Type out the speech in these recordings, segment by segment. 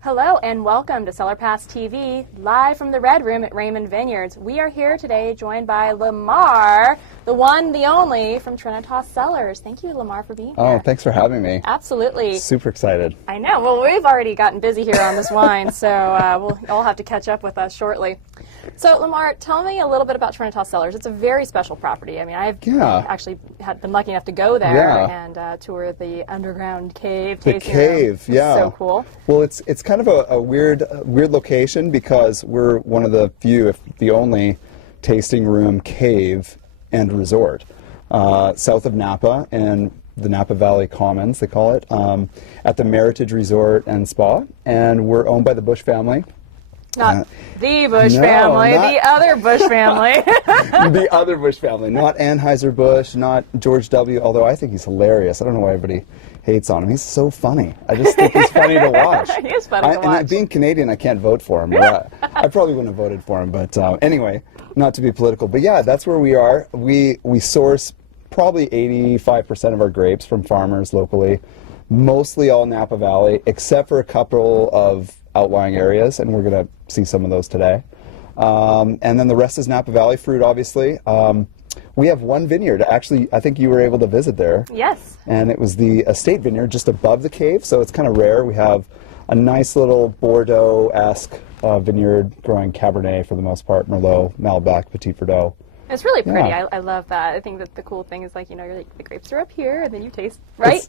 Hello and welcome to CellarPassTV, live from the Red Room at Raymond Vineyards. We are here today joined by Lamar, the one, the only, from Trinitas Cellars. Thank you, Lamar, for being here. Oh, thanks for having me. Absolutely. Super excited. I know. Well, we've already gotten busy here on this wine, so we'll all have to catch up with us shortly. So, Lamar, tell me a little bit about Trinitas Cellars. It's a very special property. I mean, I've actually been lucky enough to go there and tour the underground cave. The cave, yeah. So cool. Well, it's kind of a weird location because we're one of the few, if the only, tasting room cave and resort south of Napa and the Napa Valley Commons, they call it, at the Meritage Resort and Spa, and we're owned by the Bush family. Not the Bush family, the other Bush family. The other Bush family, not Anheuser-Busch, not George W., although I think he's hilarious. I don't know why everybody hates on him. He's so funny. I just think he's funny to watch. He is funny to watch. And being Canadian, I can't vote for him. I probably wouldn't have voted for him, but anyway, not to be political. But yeah, that's where we are. We source probably 85% of our grapes from farmers locally, mostly all Napa Valley, except for a couple of outlying areas, and we're going to see some of those today. And then the rest is Napa Valley fruit, obviously. We have one vineyard. Actually, I think you were able to visit there. Yes. And it was the estate vineyard just above the cave, so it's kind of rare. We have a nice little Bordeaux-esque vineyard growing Cabernet for the most part, Merlot, Malbec, Petit Verdot. It's really pretty. Yeah. I love that. I think that the cool thing is, like, you're like, the grapes are up here, and then you taste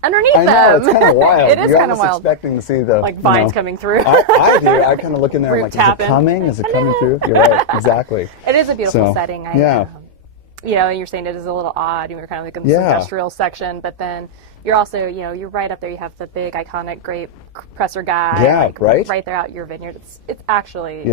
underneath them. I know, it's kind of wild. It is kind of wild. Expecting to see the vines coming through. I do. I kind of look in there and like, is it coming? Is it coming through? You're right. Exactly. It is a beautiful setting. You know, you're saying it is a little odd. You're kind of like in this industrial section, but then you're also, you're right up there. You have the big iconic grape presser guy. Yeah, right there out your vineyard. It's actually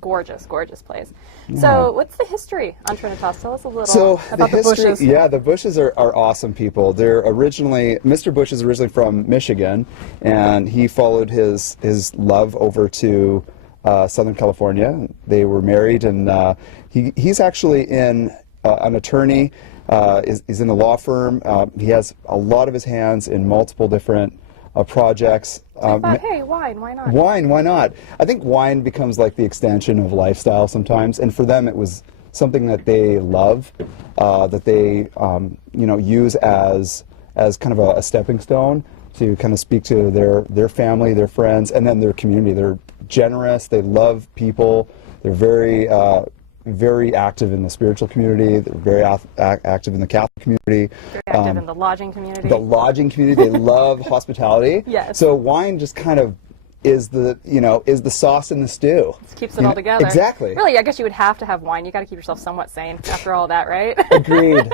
gorgeous place. So what's the history on Trinitas? Tell us a little about the Bushes. Yeah, the Bushes are awesome people. Mr. Bush is originally from Michigan, and he followed his love over to Southern California. They were married, and he's actually an attorney, is in a law firm. He has a lot of his hands in multiple different projects. I thought, hey, wine, why not? Wine, why not? I think wine becomes like the extension of lifestyle sometimes, and for them it was something that they love, that they use as kind of a stepping stone to kind of speak to their family, their friends, and then their community. They're generous, they love people, they're very active in the spiritual community. They're very active in the Catholic community. Very active in the lodging community. The lodging community. They love hospitality. Yes. So wine just kind of is the sauce in the stew. It keeps it all together. Exactly. Really, I guess you would have to have wine. You got to keep yourself somewhat sane after all that, right? Agreed.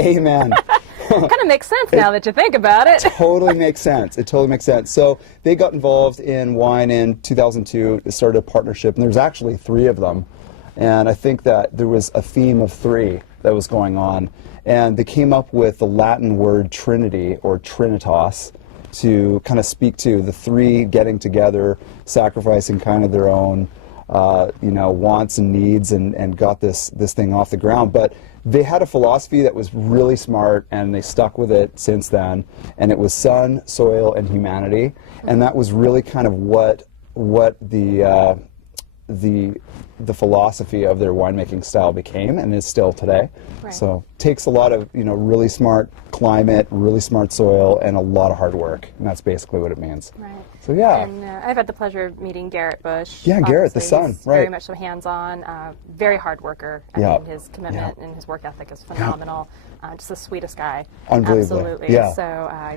Amen. Kind of makes sense now that you think about it. Totally makes sense. It totally makes sense. So they got involved in wine in 2002. They started a partnership, and there's actually 3 of them. And I think that there was a theme of 3 that was going on. And they came up with the Latin word Trinity, or Trinitas, to kind of speak to the 3 getting together, sacrificing kind of their own wants and needs, and got this thing off the ground. But they had a philosophy that was really smart, and they stuck with it since then. And it was sun, soil, and humanity. And that was really kind of what the philosophy of their winemaking style became, and is still today. Right. So takes a lot of really smart climate, really smart soil, and a lot of hard work, and that's basically what it means. Right. So yeah. And I've had the pleasure of meeting Garrett Bush. Yeah, Garrett, the son. He's very much so hands-on, very hard worker. I mean, his commitment and his work ethic is phenomenal. Just the sweetest guy. Unbelievable. Absolutely. Yeah. So,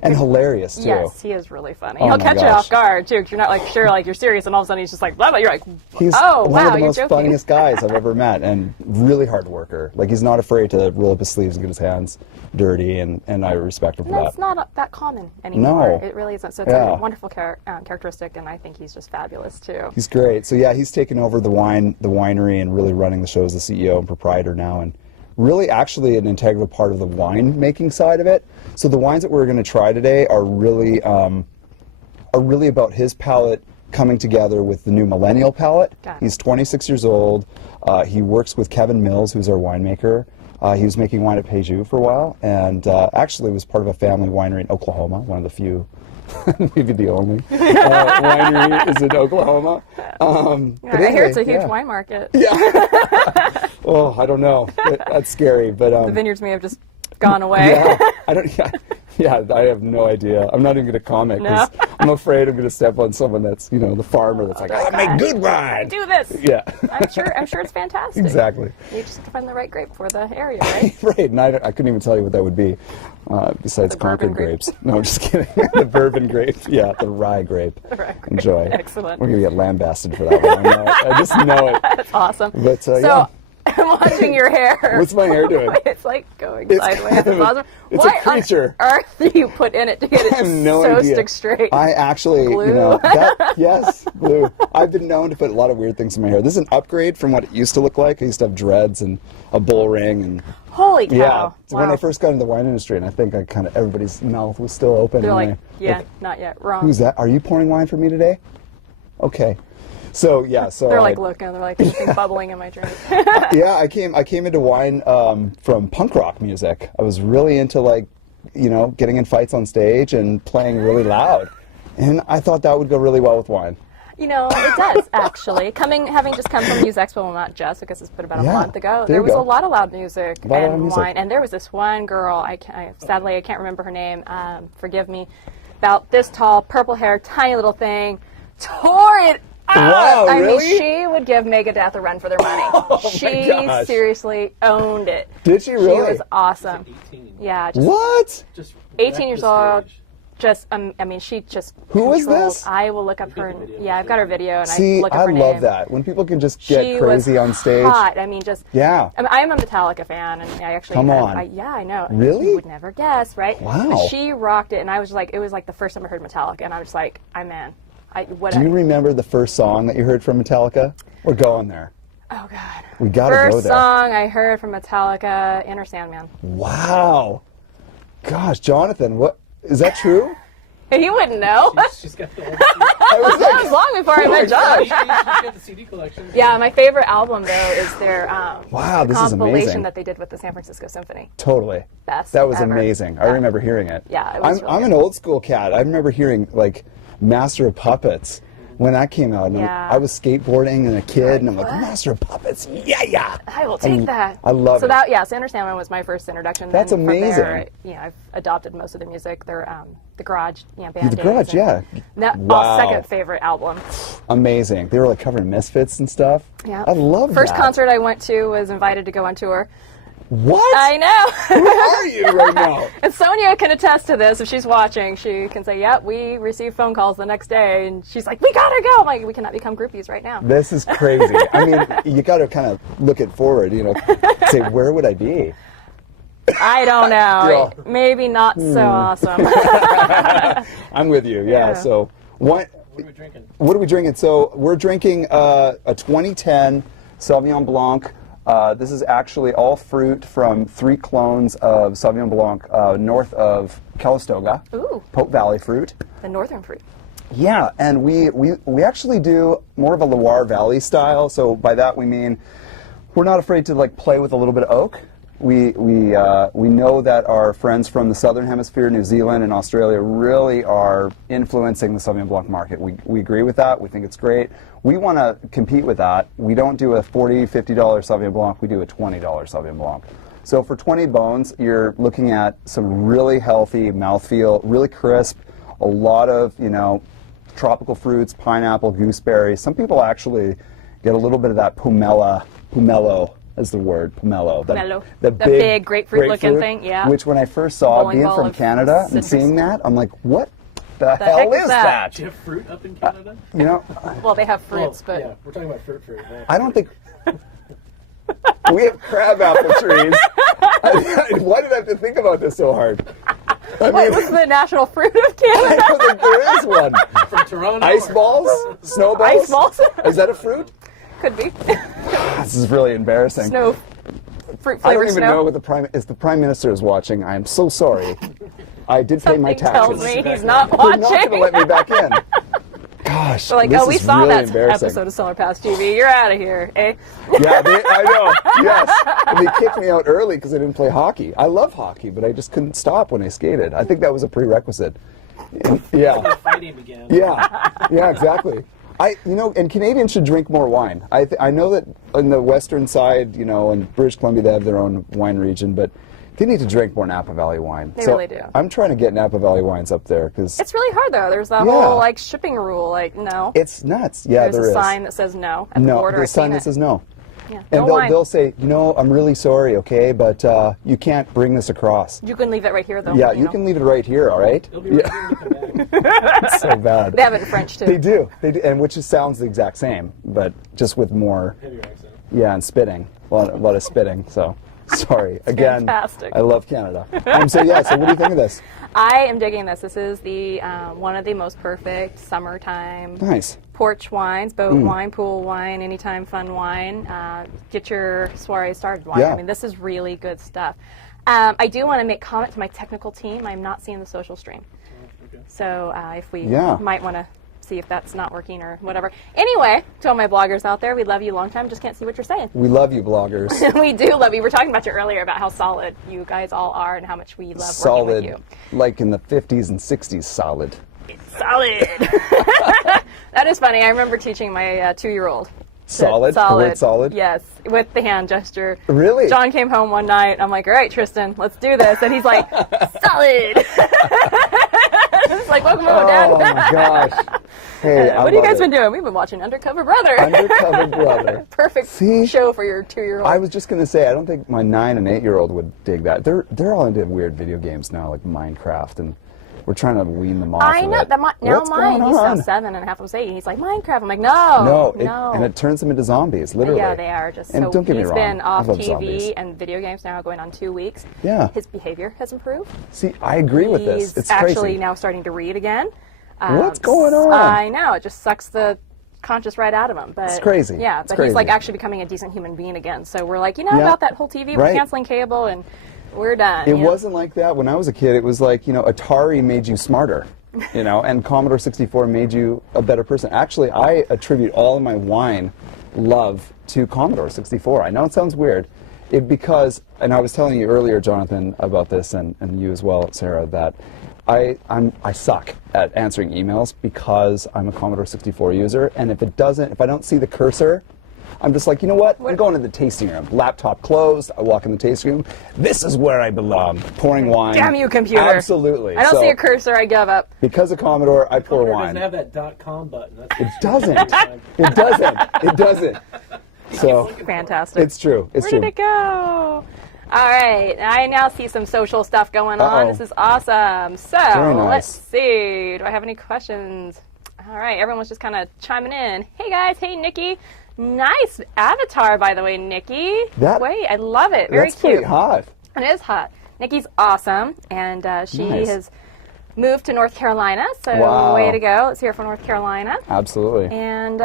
and hilarious too. Yes, he is really funny. Oh, He'll catch you off guard too, because you're not like sure, like you're serious, and all of a sudden he's just like blah blah. You're like, he's oh one wow, of the you're most joking. funniest guys I've ever met, and really hard worker. Like, he's not afraid to roll up his sleeves and get his hands dirty, and I respect him for that. That's not that common anymore. No. It really isn't. So it's a wonderful characteristic, and I think he's just fabulous too. He's great. So yeah, he's taken over the winery, and really running the show as the CEO and proprietor now, and really actually an integral part of the wine making side of it. So the wines that we're going to try today are really about his palate coming together with the new millennial palate. He's 26 years old. He works with Kevin Mills, who's our winemaker, He was making wine at Peju for a while, and actually was part of a family winery in Oklahoma, one of the few, maybe the only winery is in Oklahoma. But anyway, I hear it's a huge wine market. Yeah. Oh, I don't know. That's scary, but the vineyards may have just gone away. Yeah, I don't. Yeah, I have no idea. I'm not even going to comment because I'm afraid I'm going to step on someone that's, you know, the farmer that's like, I make good wine. Do this. Yeah. I'm sure it's fantastic. Exactly. You just have to find the right grape for the area, right? Right. And I couldn't even tell you what that would be, besides Concord grapes. No, I'm just kidding. The bourbon grape. Yeah, the rye grape. The rye grape. Enjoy. Excellent. We're going to get lambasted for that one. I just know it. That's awesome. But, yeah. I'm watching your hair. What's my hair doing? It's like going sideways. It's awesome. It's what a creature. On earth do you put in it to get it I have no so idea. stick straight? I actually, Glue? you know, yes, glue. I've been known to put a lot of weird things in my hair. This is an upgrade from what it used to look like. I used to have dreads and a bull ring and. Holy cow! Yeah, wow. When I first got into the wine industry, and I think everybody's mouth was still open. They're like, not yet. Wrong. Who's that? Are you pouring wine for me today? Okay. So yeah, they're like looking. They're like, anything bubbling in my drink. Yeah, I came into wine from punk rock music. I was really into getting in fights on stage and playing really loud, and I thought that would go really well with wine. You know, it does actually. Having just come from Music Expo, well, not just because it's been about a month ago. There was a lot of loud music and wine, and there was this one girl. Sadly I can't remember her name. Forgive me. About this tall, purple hair, tiny little thing, tore it. Wow, I really? mean, she would give Megadeth a run for their money. Oh, she seriously owned it. Did she really? She was awesome. Yeah. What? Just 18 years old. Just, I mean, she just. Who is controlled. this? I will look up her. Yeah, I've got her video, and See, I look up her name. I love that when people can just get crazy on stage. Hot. I mean, just. Yeah. I mean, I'm a Metallica fan, and I actually. Come on. I know. Really? You would never guess, right? Wow. But she rocked it, and I was like, it was like the first time I heard Metallica, and I was like, I'm in. Do you remember the first song that you heard from Metallica? We're going there. Oh God. We gotta go there. First song I heard from Metallica, Enter Sandman. Wow. Gosh, Jonathan, what is that true? He wouldn't know. she's got the old That was long before I met Josh. She's got the CD collection. Yeah, my favorite album though is their Wow, this is compilation amazing. that they did with the San Francisco Symphony. Totally. Best That was ever. amazing. I remember hearing it. Yeah, it was really I'm good. an old school cat. I remember hearing like Master of Puppets when that came out. And Yeah. I was skateboarding and a kid, and I'm like, Master of Puppets, yeah. I will take that. I love it. So that, Enter Sandman was my first introduction. That's and from amazing. there, I've adopted most of their music. Their the Garage, band. The Garage, yeah. Wow. Second favorite album. Amazing. They were like covering Misfits and stuff. Yeah. I love First that. concert I went to was invited to go on tour. What? I know. Who are you right now? And Sonia can attest to this. If she's watching, she can say, "Yep, we received phone calls the next day," and she's like, "We gotta go." I'm like, "We cannot become groupies right now." This is crazy. I mean, you got to kind of look it forward. Say, where would I be? I don't know. Yeah. Maybe not so awesome. I'm with you. Yeah. So what? What are we drinking? What are we drinking? So we're drinking a 2010 Sauvignon Blanc. This is actually all fruit from 3 clones of Sauvignon Blanc north of Calistoga. Ooh. Pope Valley fruit. The northern fruit. Yeah, and we actually do more of a Loire Valley style. So by that we mean we're not afraid to like play with a little bit of oak. We know that our friends from the Southern Hemisphere, New Zealand and Australia, really are influencing the Sauvignon Blanc market. We agree with that. We think it's great. We want to compete with that. We don't do a $40, $50 Sauvignon Blanc. We do a $20 Sauvignon Blanc. So for 20 bones, you're looking at some really healthy mouthfeel, really crisp, a lot of, tropical fruits, pineapple, gooseberry. Some people actually get a little bit of that pomelo. Is the word pomelo? Pomelo. The big grapefruit-looking thing, yeah. Which when I first saw Bowling being ball from of Canada and citrus. seeing that, I'm like, what the heck hell is is that? that? Do you have fruit up in Canada? Well, they have fruits, Well, but yeah, we're talking about fruit. I don't think we have crabapple trees. Why did I have to think about this so hard? what's the national fruit of Canada? I don't think there is one. From Toronto. Ice balls? Snowballs? Ice balls? Is that a fruit? Could be. This is really embarrassing. Snow. Fruit I don't flavored even snow. know what the Prime Minister is watching. I am so sorry. I did pay my Something tells taxes. me he's not They're not going to watching. let me back in. gosh. So like, this oh, we is saw really that embarrassing. episode of CellarPass TV. You're out of here, eh? Yeah, I know. Yes, and they kicked me out early because I didn't play hockey. I love hockey, but I just couldn't stop when I skated. I think that was a prerequisite. And, yeah. The fighting began. Yeah, exactly. And Canadians should drink more wine. I know that on the western side, in British Columbia, they have their own wine region, but they need to drink more Napa Valley wine. They really do. I'm trying to get Napa Valley wines up there because It's really hard though. There's that whole like shipping rule. Like no. it's nuts. Yeah, There's there a is. sign that says no at the border. There's a sign that says no. Yeah. And No wine. they'll say, I'm really sorry, okay, but you can't bring this across. You can leave it right here though. Yeah, you can leave it right here, all right? It'll be right here when you come back. It's so bad. They have it in French too. They do, and which sounds the exact same, but just with more, Heavier accent. and spitting, a lot of spitting. So, sorry again. Fantastic. I love Canada. So what do you think of this? I am digging this. This is the one of the most perfect summertime Nice. porch wines, boat wine, pool wine, anytime fun wine. Get your soiree started wine. Yeah. I mean, this is really good stuff. I do want to make comment to my technical team. I'm not seeing the social stream. Okay. So if we Yeah. might want to see if that's not working or whatever. Anyway, to all my bloggers out there, we love you long time, just can't see what you're saying. We love you, bloggers. We do love you. We were talking about you earlier about how solid you guys all are and how much we love working with you. Like in the 50s and 60s, solid. Solid. That is funny. I remember teaching my 2-year-old. Solid? The word solid? Yes, with the hand gesture. Really? John came home one night. I'm like, all right, Tristan, let's do this. And he's like, solid. It's like, welcome home, Dad. Oh my gosh. Hey, What have you guys been doing? We've been watching Undercover Brother. Undercover Brother. Perfect show for your 2-year-old. I was just going to say, I don't think my 9 and 8-year-old would dig that. They're all into weird video games now, like Minecraft, and we're trying to wean them off I of know. it. Now What's mine, going he's on? 7 and half of 8. He's like, Minecraft. I'm like, no. And it turns them into zombies, literally. Yeah, they are. Just and so don't get me he's wrong, been I off love TV zombies. and video games now going on 2 weeks. Yeah. His behavior has improved. See, I agree with this. He's It's actually crazy. now starting to read again. What's going on? I know. It just sucks the conscious right out of him. But It's crazy. Yeah, It's but he's like crazy. actually becoming a decent human being again. So we're like, Yeah. about that whole TV, we're Right. canceling cable and we're done. It wasn't like that when I was a kid. It was like, Atari made you smarter, and Commodore 64 made you a better person. Actually, I attribute all of my wine love to Commodore 64. I know it sounds weird. Because, and I was telling you earlier, Jonathan, about this, and you as well, Sarah, that I suck at answering emails because I'm a Commodore 64 user, and if I don't see the cursor, I'm just like, you know what? I'm going to the tasting room. Laptop closed. I walk in the tasting room. This is where I belong. Pouring wine. Damn you, computer. Absolutely. I don't see a cursor, I give up. Because of Commodore, I pour Commodore wine. doesn't have that .com button. That's It doesn't. It doesn't. It doesn't. So Fantastic. it's true. It's Where true. did it go? All right, I now see some social stuff going on. Uh-oh. This is awesome. So, Very nice. let's see. Do I have any questions? All right, everyone's just kind of chiming in. Hey, guys. Hey, Nikki. Nice avatar, by the way, Nikki. Wait, I love it. Very That's cute. pretty hot. It is hot. Nikki's awesome, and she Nice. has moved to North Carolina, so Wow. way to go. Let's hear it from North Carolina. Absolutely. And,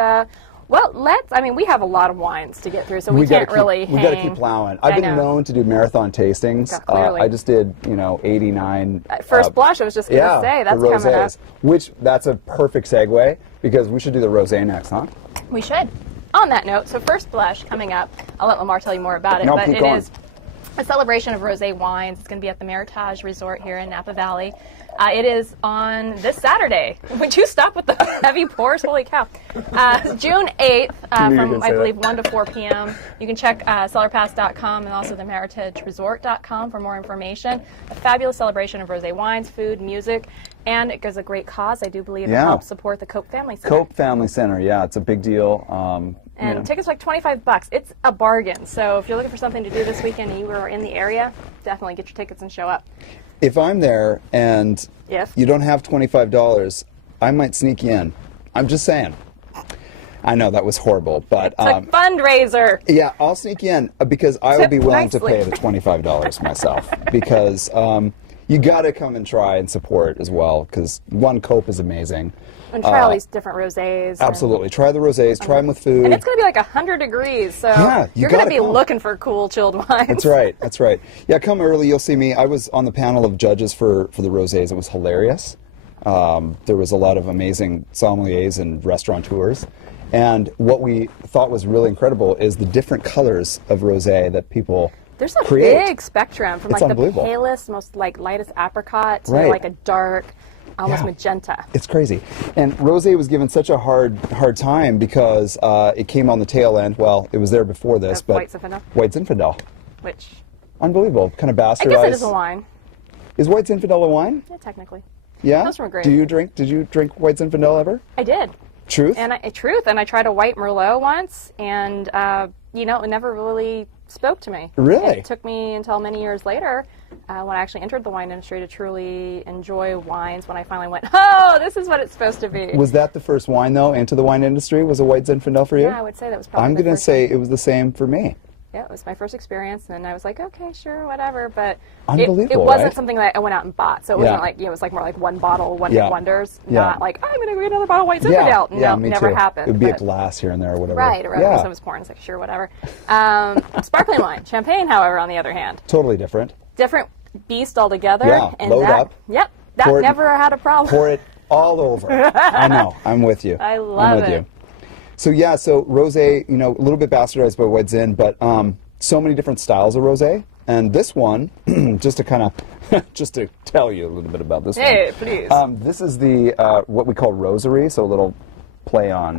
we have a lot of wines to get through, so we can't really hang. We got to keep plowing. I've been know. known to do marathon tastings. Yeah, clearly. I just did, 89. At first blush, I was just going to say, that's the coming up. rosés, that's a perfect segue because we should do the rosé next, huh? We should. On that note, so first blush coming up. I'll let Lamar tell you more about it, No, but keep it going. is a celebration of rosé wines. It's going to be at the Meritage Resort here in Napa Valley. It is on this Saturday. Would you stop with the heavy pours? Holy cow. June 8th from, I believe, 1 to 4 p.m. You can check CellarPass.com and also the MeritageResort.com for more information. A fabulous celebration of rosé wines, food, music, and it goes a great cause. I do believe it helps support the Cope Family Center. Cope Family Center, yeah, it's a big deal. And tickets are like $25. It's a bargain. So if you're looking for something to do this weekend and you are in the area, definitely get your tickets and show up. If I'm there and you don't have $25, I might sneak you in. I'm just saying. I know that was horrible, but It's a fundraiser. yeah, I'll sneak you in because I would be willing to pay the $25 myself because you got to come and try and support as well because one Cope is amazing. And try all these different rosés. Absolutely. Try the rosés, try them with food. And it's going to be like 100 degrees, so you're going to be looking for cool chilled wines. That's right. That's right. Yeah, come early. You'll see me. I was on the panel of judges for the rosés. It was hilarious. There was a lot of amazing sommeliers and restaurateurs. And what we thought was really incredible is the different colors of rosé that people There's a create. big spectrum from It's like the unbelievable. palest, most like lightest apricot to Right. like a dark, almost Yeah. magenta. It's crazy. And rosé was given such a hard time because it came on the tail end. Well, it was there before this, Of but White Zinfandel? White Zinfandel. Which Unbelievable. Kind of bastardized. I guess it is a wine. Is White Zinfandel a wine? Yeah, technically. Yeah. Comes from a grape. Did you drink White Zinfandel ever? I did. Truth? And I tried a white Merlot once, and you know, it never really spoke to me. Really? It took me until many years later, when I actually entered the wine industry, to truly enjoy wines. When I finally went, oh, this is what it's supposed to be. Was that the first wine, though, into the wine industry? Was a White Zinfandel for you? Yeah, I would say that was probably. I'm the going to first say one. it was the same for me. Yeah, it was my first experience, and I was like, okay, sure, whatever. But Unbelievable, it wasn't right? something that I went out and bought. So it Yeah. wasn't like, you know, it was like more like one bottle, one Yeah. hit wonders. Yeah. Not like, I'm going to get another bottle of White Zinfandel. Yeah, No, me never too. happened. It would be a but- glass here and there or whatever. Right, or Yeah. some was pouring. It's like, sure, whatever. Sparkling wine. Champagne, however, on the other hand. Totally different. Different beast altogether. Yeah, and load that, up. Yep, that Pour it- never had a problem. Pour it all over. I know. I'm with you. I I'm love with it. you. So yeah, so rosé, you know, a little bit bastardized by White Zin, but so many different styles of rosé. And this one, just to kind of, just to tell you a little bit about this Hey, one. please. This is the what we call rosary, so a little play on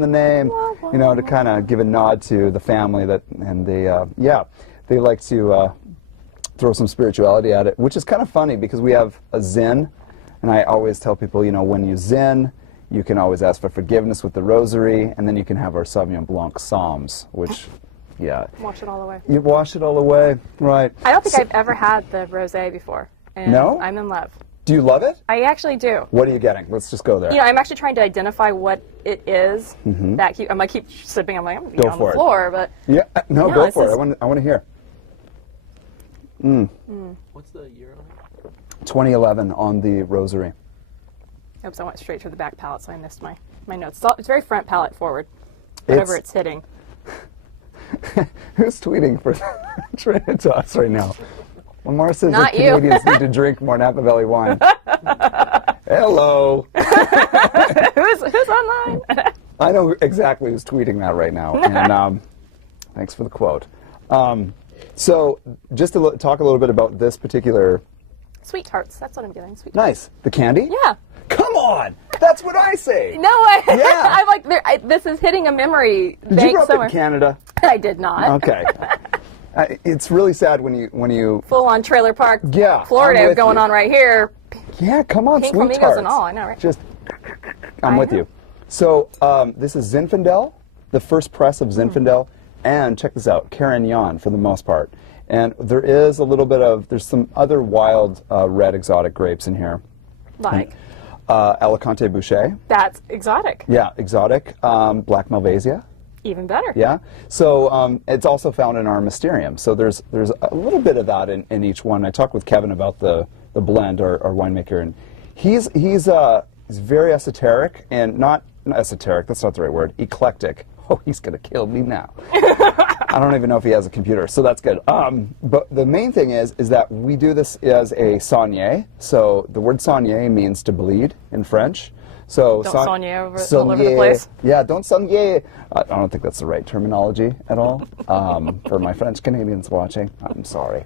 the name, you know, to kind of give a nod to the family that, and they like to throw some spirituality at it, which is kind of funny because we have a Zin, and I always tell people, you know, when you Zin, you can always ask for forgiveness with the rosary, and then you can have our Sauvignon Blanc Psalms, which, yeah. Wash it all away. You wash it all away, right. I don't think I've ever had the rosé before. And No? I'm in love. Do you love it? I actually do. What are you getting? Let's just go there. You know, I'm actually trying to identify what it is. That I'm like, keep sipping. I'm like, I'm gonna be Go on for the it. floor, but Yeah, no, No, go this for it. is- I want to hear. What's the year on it? 2011 on the rosary. oops, I went straight to the back palette, so I missed my notes. It's very front palette forward. Whatever it's hitting. Who's tweeting for Trinitas right now? Lamar says Not that you. Canadians need to drink more Napa Valley wine. Hello. Who's online? I know exactly who's tweeting that right now. And thanks for the quote. So just to talk a little bit about this particular... Sweet tarts. That's what I'm getting. Sweet tarts. Nice. The candy? Yeah. Come on. That's what I say. No, Yeah. I'm like, this is hitting a memory Did you bank grow up somewhere. in Canada? I did not. Okay. It's really sad when you Full on trailer park, Yeah, I'm Florida with going you. on right here. Yeah, come on, Pink sweet flamingos tarts. and all, I know, right? Just, I'm with know. you. So this is Zinfandel, the first press of Zinfandel, and check this out, Carignan for the most part. And there is a little bit of, there's some other wild red exotic grapes in here. Like, Alicante Boucher, that's exotic. yeah, exotic. Black Malvasia, Even better. yeah. So it's also found in our Mysterium. So there's a little bit of that in each one. I talked with Kevin about the blend, our winemaker, and he's very esoteric and not esoteric. That's not the right word. Eclectic. Oh, he's gonna kill me now. I don't even know if he has a computer, so that's good. But the main thing is that we do this as a saunier. So the word saunier means to bleed in French. So Don't saunier all over the place. Yeah, don't saunier. I don't think that's the right terminology at all. For my French Canadians watching, I'm sorry.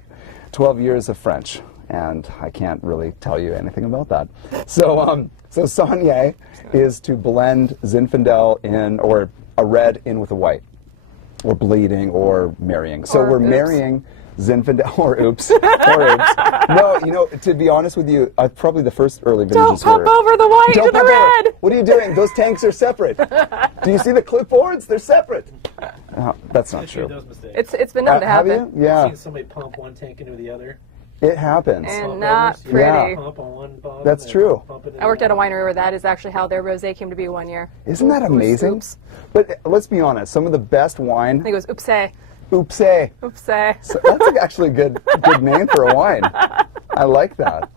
12 years of French, and I can't really tell you anything about that. So, so saunier is to blend Zinfandel in, or a red in with a white, or bleeding, or marrying. So Or we're oops. marrying Zinfandel, or oops, or oops. No, you know, to be honest with you, probably the first early Don't vintages pop were... over the white Don't to the pop over. red. What are you doing? Those tanks are separate. Do you see the clipboards? They're separate. That's not I've true. made those mistakes. It's been known to Have happen. you? Yeah, I've seen somebody pump one tank into the other. it happens. And Pump not overs, you pretty. Pump on one bottom That's and true. pump it in I worked the at a other. winery where that is actually how their rosé came to be one year. Isn't that amazing? Oops. But let's be honest, some of the best I wine, think it was oopsie. oopsie. Oopsie. So that's actually a good name for a wine. I like that.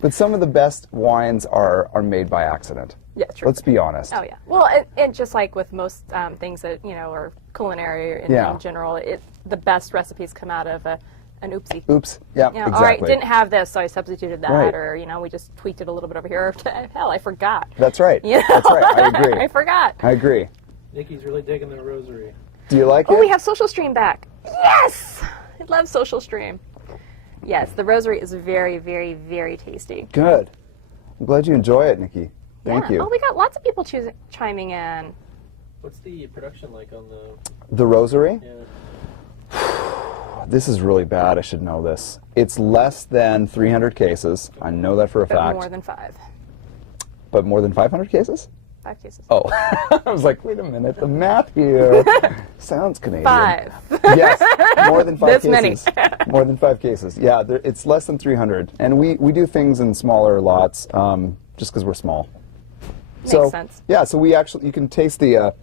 But some of the best wines are made by accident. Yeah, true. Let's be honest. Oh yeah. Well, and just like with most things that are culinary in Yeah. general, the best recipes come out of a An oopsie. Oops. Yeah, You know, exactly. all right, didn't have this, so I substituted that, Right. or we just tweaked it a little bit over here. Hell, I forgot. That's right. That's right. I agree. I forgot. I agree. Nikki's really digging the rosary. Do you like it? Oh, we have Social Stream back. Yes! I love Social Stream. Yes, the rosary is very, very, very tasty. Good. I'm glad you enjoy it, Nikki. Thank Yeah. you. Oh, we got lots of people chiming in. What's the production like on the? The rosary? Yeah. This is really bad. I should know this. It's less than 300 cases. I know that for a But fact. more than 5. But more than 500 cases? 5 cases. Oh, I was like, wait a minute, the math here sounds Canadian. 5. Yes, more than 5 This many. cases. More than 5 cases. Yeah, it's less than 300. And we do things in smaller lots just because we're small. Makes sense. Yeah, so you can taste the,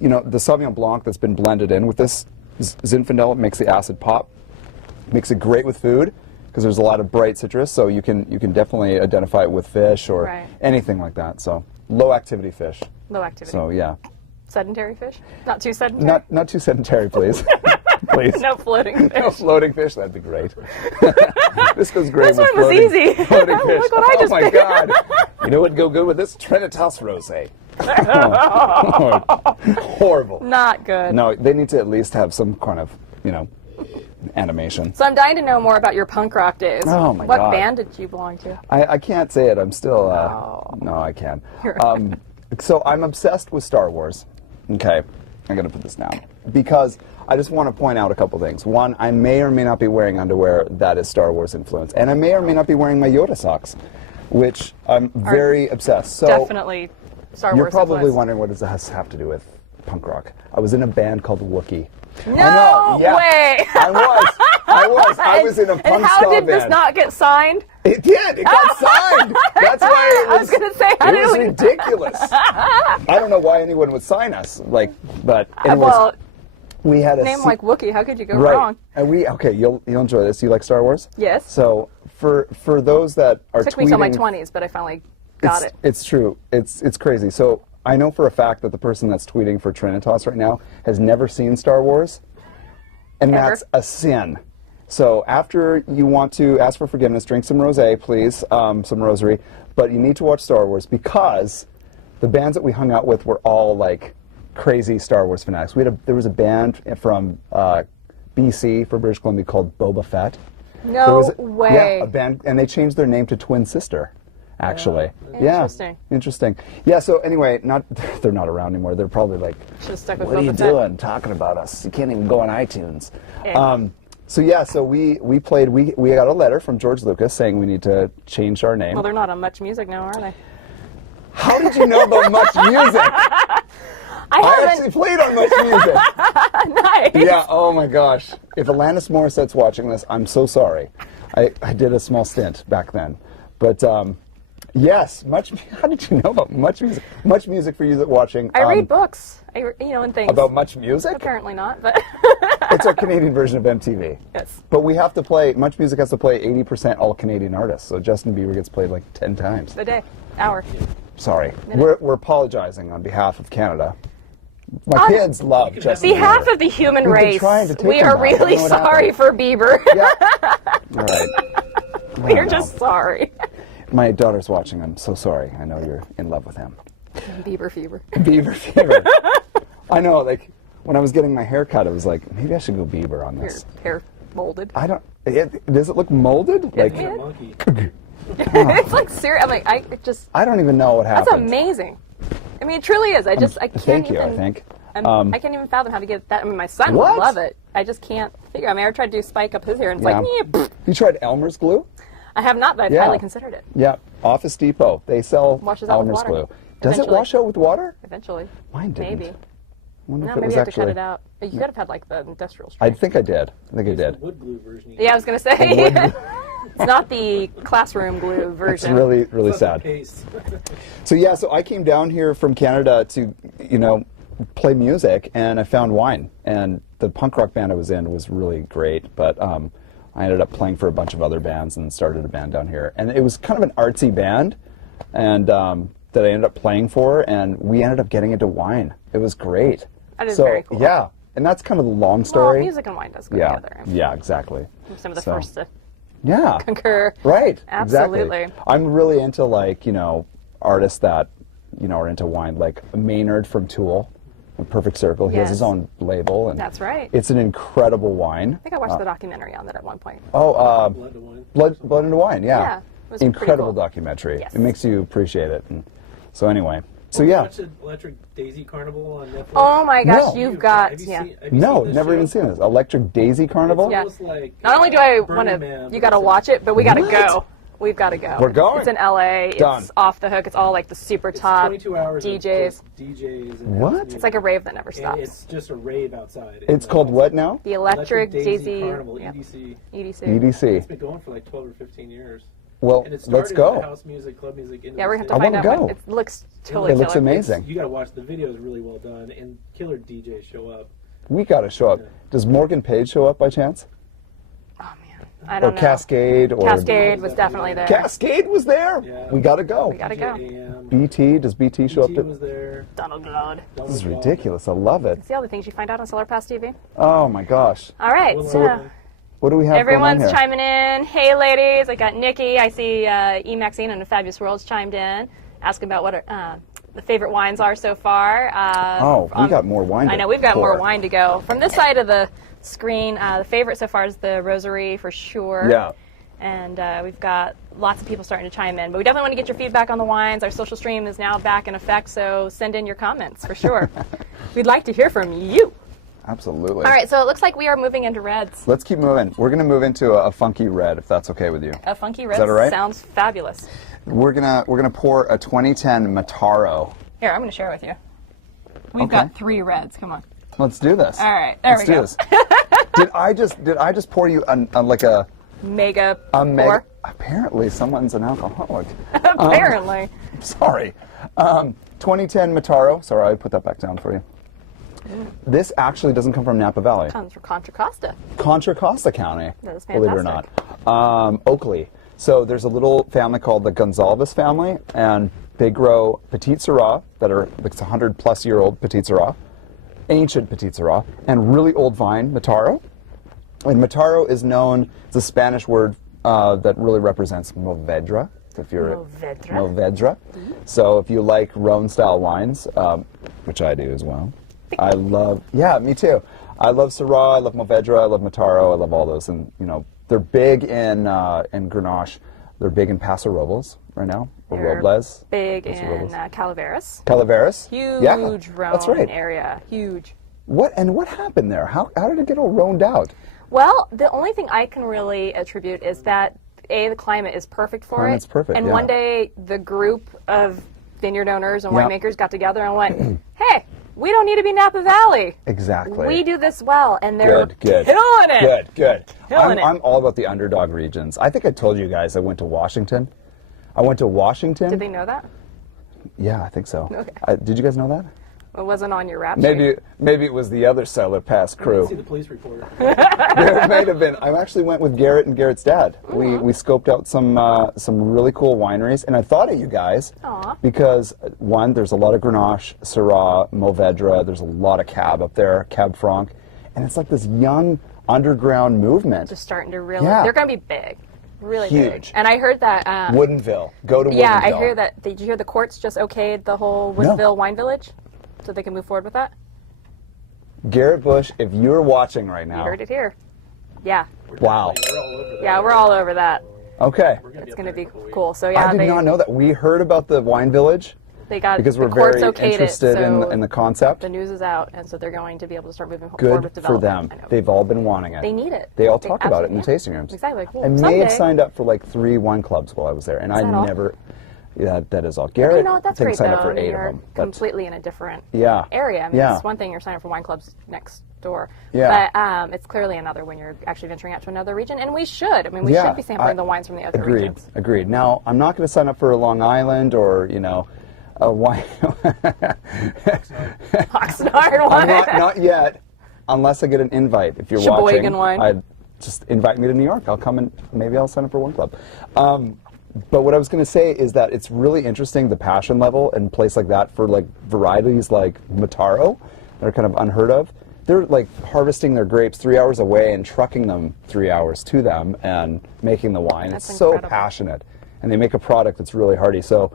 the Sauvignon Blanc that's been blended in with this Zinfandel. It makes the acid pop. Makes it great with food because there's a lot of bright citrus, so you can definitely identify it with fish or Right. anything like that. So low activity fish. Low activity. So yeah, Sedentary fish? Not too sedentary? not too sedentary, please. Please. No floating fish. No floating fish. That'd be great. This goes great This with one was floating, easy. floating fish. Look what I just Oh my picked. God! You know what'd go good with this? Trinitas rosé. Horrible. Not good. No, they need to at least have some kind of, animation. So I'm dying to know more about your punk rock days. Oh, my what God. band did you belong to? I can't say it. I'm still. No, I can't. So I'm obsessed with Star Wars. Okay, I'm gonna put this down because I just want to point out a couple things. One, I may or may not be wearing underwear that is Star Wars influence, and I may or may not be wearing my Yoda socks, which I'm very obsessed. So Definitely Star you're Wars. probably influence. wondering what does this have to do with punk rock. I was in a band called Wookiee. No I know, yeah. way. I was in a punk And how ska did this band. not get signed? It did. It got signed. That's why it was. I was gonna say, how it did was we- ridiculous. I don't know why anyone would sign us. But anyways, Well, we had a name se- like Wookiee, how could you go right. wrong? And you'll enjoy this. You like Star Wars? Yes. So for those that are Took me till my tweeting- 20s, but I finally got it. It's true. It's crazy. So I know for a fact that the person that's tweeting for Trinitas right now has never seen Star Wars, and Ever? that's a sin. So after you want to ask for forgiveness, drink some rosé, please, some rosary. But you need to watch Star Wars because the bands that we hung out with were all like crazy Star Wars fanatics. There was a band from BC, from British Columbia, called Boba Fett. There No was way. Yeah, a band, and they changed their name to Twin Sister. Actually, Interesting. Yeah, interesting. Yeah. So anyway, they're not around anymore. They're probably like, Should have stuck with "What are Boba you Fett. doing, talking about us? You can't even go on iTunes." Yeah. So we played. We got a letter from George Lucas saying we need to change our name. Well, they're not on Much Music now, are they? How did you know about Much Music? I actually played on Much Music. Nice. Yeah. Oh my gosh. If Alanis Morissette's watching this, I'm so sorry. I did a small stint back then, but. Yes, how did you know about Much Music? Much Music for you that watching. I read books, and things. About Much Music? Apparently not, but It's our Canadian version of MTV. yes. But we have to play, Much Music has to play 80% all Canadian artists, so Justin Bieber gets played like 10 times. The day, hour. Sorry. We're apologizing on behalf of Canada. My kids love Justin Behalf Bieber. of the human We've been race, trying to take we him are back. I don't really know what sorry happened. for Bieber. Yeah. All right. We are know. just sorry. My daughter's watching. I'm so sorry. I know you're in love with him. Bieber fever. Bieber fever. I know, like, when I was getting my hair cut, I was like, maybe I should go Bieber on Your this. hair molded. Does it look molded? Like, A monkey. It's like serious. I'm like, I don't even know what That's happened. amazing. I mean, it truly is. I can't Thank you, even. I think. I can't even fathom how to get that. I mean, my son What? would love it. I just can't figure. I mean, I tried to do spike up his hair, and it's Yeah. like, pfft. You tried Elmer's glue? I have not, but I've Yeah. highly considered it. Yeah, Office Depot. They sell Washes out with Elmer's water. glue. Does it Eventually. wash out with water? Eventually. Mine didn't. Maybe. Wonder No, if it maybe was you have to actually. cut it out. You could have had like the industrial I strength. think I did. The wood glue version. Yeah, I was gonna say. It's not the classroom glue It's version. really, really It's not sad. the paste. So I came down here from Canada to, play music, and I found wine. And the punk rock band I was in was really great, but I ended up playing for a bunch of other bands and started a band down here. And it was kind of an artsy band, and that I ended up playing for, and we ended up getting into wine. It was great. That is so, very cool. Yeah. and that's kind of the long story. Well, music and wine does go yeah, together. yeah, exactly. I'm some of the So, first to yeah, concur. right, Absolutely. Exactly. I'm really into like artists that are into wine, like Maynard from Tool. Perfect Circle. He has his own label, and that's right. It's an incredible wine. I think I watched the documentary on that at one point. Oh, Blood to Wine. Blood into Wine. Yeah, Yeah, it was incredible pretty cool. documentary. Yes. It makes you appreciate it. And so anyway, so Well, yeah. Watch the Electric Daisy Carnival on Netflix. Oh my gosh, No. you've got Have you yeah. seen- have you No, seen this never show? even seen this. Electric Daisy Carnival. It's Yeah. almost like, Not only do I want Burning to, Man, you got to but watch it, but we got to What? go. We've got to go. We're going. It's in LA. Done. It's off the hook. It's all like the super it's top 22 hours DJs. of DJs. And What? house It's music. like a rave that never And stops. it's just a rave outside. It's called what now? The Electric Daisy Carnival, yep. EDC. EDC. EDC. It's been going for like 12 or 15 years. Well, And it started let's go. with house music, club music. Yeah, we're gonna have to I find wanna out. go. What, it looks totally It looks killer. amazing. You got to watch. The video is really well done, and killer DJs show up. We got to show up. Does Morgan Page show up by chance? Oh man, I Or don't know. Cascade? Or Cascade was definitely there. Cascade was there. Yeah. We got to go. We gotta go. AM, BT? Does BT show BT up? was there. Donald Gload. This is ridiculous. I love it. See all the things you find out on CellarPassTV. Oh my gosh. All right, Well, so What do we have everyone's going on here? chiming in. Hey, ladies, I got Nikki. I see E. Maxine and the Fabulous World's chimed in, asking about what the favorite wines are so far. We got more wine. I know we've got more wine to go. From this side of the screen, the favorite so far is the Rosary for sure. Yeah. And we've got lots of people starting to chime in. But we definitely want to get your feedback on the wines. Our social stream is now back in effect, so send in your comments for sure. We'd like to hear from you. Absolutely. All right, so it looks like we are moving into reds. Let's keep moving. We're going to move into a funky red, if that's okay with you. A funky red that all right? sounds fabulous. We're gonna pour a 2010 Mataro. Here, I'm going to share with you. We've Okay. got 3 reds. Come on. Let's do this. All right, there Let's we do go. this. Did I just pour you like a Mega mega? pour. Apparently, someone's an alcoholic. Apparently. Sorry. 2010 Mataro. Sorry, I put that back down for you. This actually doesn't come from Napa Valley. Comes from Contra Costa. Contra Costa County. That is Believe it or fantastic. not. Oakley. So there's a little family called the Gonzalez family, and they grow Petit Syrah that are like 100-plus-year-old Petit Syrah, ancient Petit Syrah, and really old vine Mataro. And Mataro is known, it's a Spanish word that really represents Movedra. If you're Movedra. Movedra. So if you like Rhone-style wines, which I do as well, I love, yeah, me too. I love Syrah, I love Movedra, I love Mataro, I love all those. And, they're big in Grenache. They're big in Paso Robles right now, or They're Robles. Big Paso in Robles. Calaveras. Calaveras. Huge Yeah, Rhone that's right. area. Huge. What happened there? How did it get all roaned out? Well, the only thing I can really attribute is that, A, the climate is perfect for Climate's it. perfect, And yeah. one day, the group of vineyard owners and Yeah. winemakers got together and went, hey, we don't need to be Napa Valley. Exactly. We do this well, and they're Good. killing it. Good. Killing it. I'm all about the underdog regions. I think I told you guys I went to Washington. Did they know that? Yeah, I think so. Okay. Did you guys know that? It wasn't on your rap sheet. Maybe it was the other CellarPass I crew. see the police report. There may have been. I actually went with Garrett and Garrett's dad. We scoped out some really cool wineries, and I thought of you guys Aw. because one, there's a lot of Grenache, Syrah, Movedra. There's a lot of Cab up there, Cab Franc, and it's like this young underground movement. Just starting to really, Yeah. they're going to be big. Really big. Huge. And I heard that, Woodinville. Go to Woodinville. yeah, I hear that, did you hear the courts just okayed the whole No. Woodinville Wine Village? So they can move forward with that? Garrett Bush, if you're watching right You now, heard it here. Yeah. wow. We're all over that. Yeah, we're all over that. Okay. We're gonna It's up going to there be in a couple cool. So yeah, I did not know that. We heard about the wine village they got because the we're courts very okayed interested it, so in the concept. the news is out, and so they're going to be able to start moving forward Good with for development. them. I know. They've all been wanting it. They need it. They all They talk about it in the absolutely- tasting rooms. Exactly. Well, I may have someday- signed up for like 3 wine clubs while I was there, and I that all? never. Yeah, that is all. Garrett, You know, that's I think great signed though. up for 8 You're of them. But completely in a different Yeah. area. I mean, Yeah. it's one thing you're signing up for wine clubs next door, Yeah. but it's clearly another when you're actually venturing out to another region, and we should. I mean, we Yeah, should be sampling the wines from the other agreed. regions. Agreed. Now, I'm not going to sign up for a Long Island or a wine. Oxnard wine. not yet, unless I get an invite. If you're Sheboygan watching, wine. I'd just invite me to New York. I'll come and maybe I'll sign up for one club. But what I was going to say is that it's really interesting the passion level in a place like that for like varieties like Mataro that are kind of unheard of. they're like harvesting their grapes 3 hours away and trucking them 3 hours to them and making the wine. That's it's incredible. so passionate, and they make a product that's really hearty. So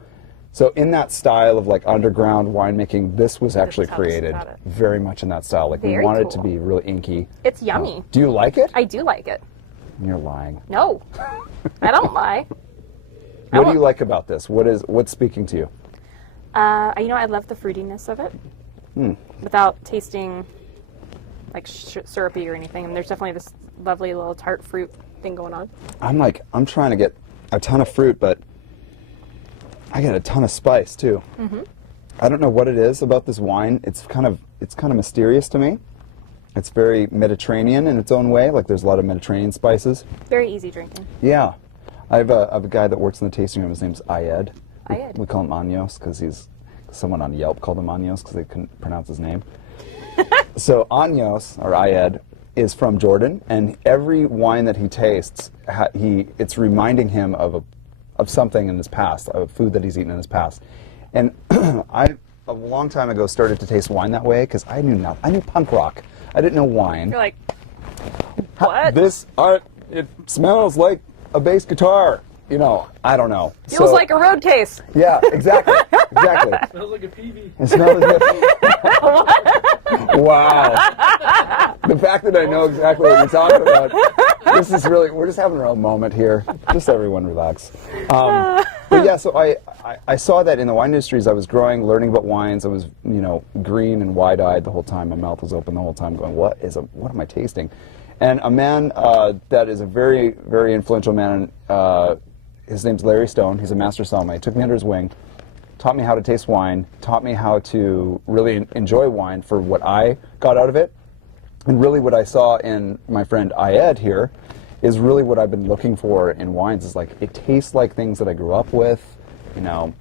in that style of like underground winemaking, this was actually is how this is created about it. very much in that style. Like we Very wanted it to cool. be really inky. It's yummy. Do you like it? I do like it. You're lying. No, I don't lie. What do you like about this? What's speaking to you? I love the fruitiness of it without tasting like syrupy or anything. And there's definitely this lovely little tart fruit thing going on. I'm trying to get a ton of fruit, but I get a ton of spice too. I don't know what it is about this wine. It's kind of mysterious to me. It's very Mediterranean in its own way. Like there's a lot of Mediterranean spices. Very easy drinking. Yeah. I have a guy that works in the tasting room. His name's Ayed. Ayed. We call him Anyos because someone on Yelp called him Anyos because they couldn't pronounce his name. So Anyos, or Ayed, is from Jordan, and every wine that he tastes, it's reminding him of something in his past, of food that he's eaten in his past. And I, a long time ago, started to taste wine that way because I knew nothing. I knew punk rock. I didn't know wine. You're like, what? It smells like a bass guitar. You know, I don't know. Feels like a road case. Yeah, exactly. Exactly. Smells like a PV. It smells like Wow. The fact that I know exactly what you're talking about, this is really, we're just having our own moment here. Just everyone relax. But yeah, so I saw that in the wine industry as I was growing, learning about wines. I was, green and wide-eyed the whole time. My mouth was open the whole time going, what am I tasting? And a man that is a very, very influential man, his name's Larry Stone. He's a master sommelier. He took me under his wing, taught me how to taste wine, taught me how to really enjoy wine for what I got out of it. And really what I saw in my friend Ayed here is really what I've been looking for in wines, is like, it tastes like things that I grew up with.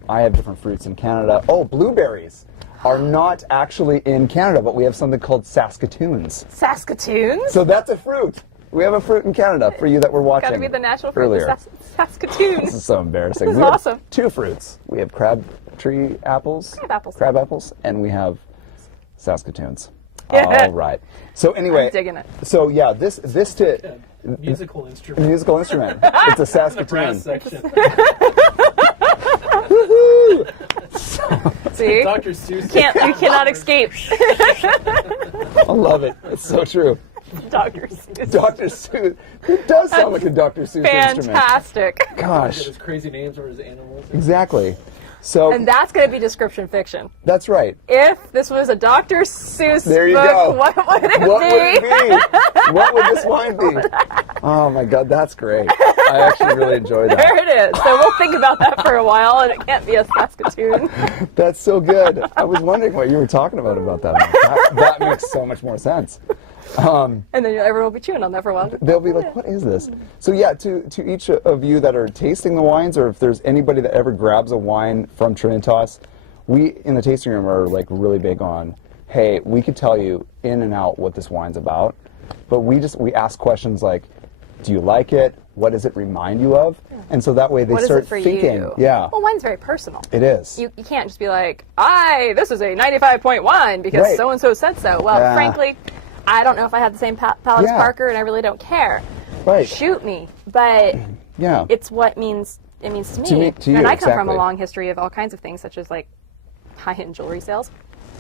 I have different fruits in Canada. Oh, blueberries are not actually in Canada, but we have something called Saskatoons. Saskatoons? So that's a fruit. We have a fruit in Canada for you that were watching. Got to be the national fruit. earlier. Saskatoons. This is so embarrassing. This is We have awesome. two fruits. We have crabtree apples. Crab apples. And we have Saskatoons. Yeah. All right. So anyway. I'm digging it. So yeah, this to Musical instrument. musical instrument. It's a The Saskatoon. brass section. See? Dr. Seuss. You cannot escape. I love it. It's so true. Dr. Seuss. Dr. Seuss. It does sound like a Dr. Seuss instrument. Fantastic. Gosh. His crazy names for his animals. Exactly. So And that's going to be description fiction. that's right. If this was a Dr. Seuss There you book, go. what would it What be? would it be? What would this wine be? Oh my God, that's great. I actually really enjoyed There that. it is. So we'll think about that for a while, and it can't be a Saskatoon. That's so good. I was wondering what you were talking about that. That makes so much more sense. And then everyone will be chewing on that for a while. They'll be like, what is this? So yeah, to each of you that are tasting the wines, or if there's anybody that ever grabs a wine from Trinitas, we in the tasting room are like really big on, hey, we could tell you in and out what this wine's about, but we ask questions like, do you like it? What does it remind you of? And so that way they What is start it for thinking. you? Yeah, Well, wine's very personal. it is. You can't just be like, this is a 95-point wine because Right. so-and-so said so. Well, Yeah. frankly, I don't know if I have the same palate as Yeah. Parker, and I really don't care. Right. Shoot me. But Yeah. it's what it means to me. To you, and I come from exactly. a long history of all kinds of things, such as like high-end jewelry sales.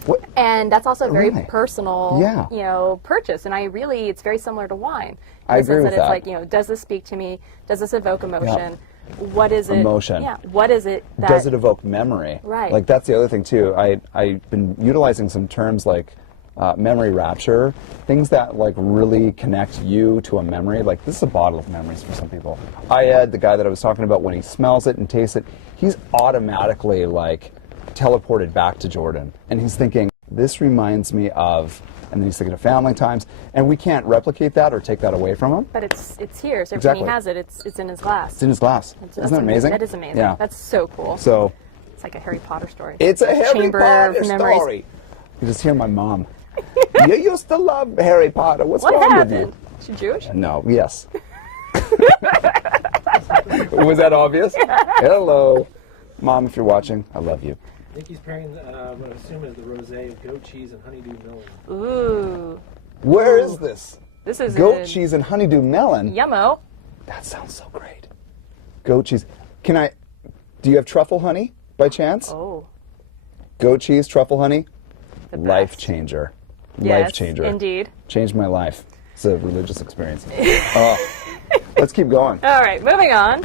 What? And that's also a very Really? personal, Yeah. purchase. And it's very similar to wine. In I the agree sense with that. that. It's like, does this speak to me? Does this evoke emotion? What is it? Emotion. Yeah. What is it that... Does it evoke memory? Right. Like that's the other thing too. I've been utilizing some terms like memory rapture, things that like really connect you to a memory. Like this is a bottle of memories for some people. Ayed, the guy that I was talking about, when he smells it and tastes it, he's automatically like teleported back to Jordan, and he's thinking, this reminds me of, and then he's thinking of family times, and we can't replicate that or take that away from him. But it's here, so Exactly. when he has it, it's in his glass. It's in his glass. Isn't that amazing? That is amazing. Yeah. That's so cool. So It's like a Harry Potter story. it's a Harry Chamber Potter of memories. story. You just hear my mom. You used to love Harry Potter. What's What wrong happened? with She Jewish? you? No. Yes. Was that obvious? Hello, Mom. If you're watching, I love you. Nikki's pairing what I assume is the rosé of goat cheese and honeydew melon. Ooh. Where is this? This is Goat cheese and honeydew melon. Yummo. That sounds so great. Goat cheese. Do you have truffle honey by chance? Oh. Goat cheese, truffle honey. The Life best. changer. Yes, Life changer. indeed. Changed my life. It's a religious experience. Let's keep going. All right, moving on.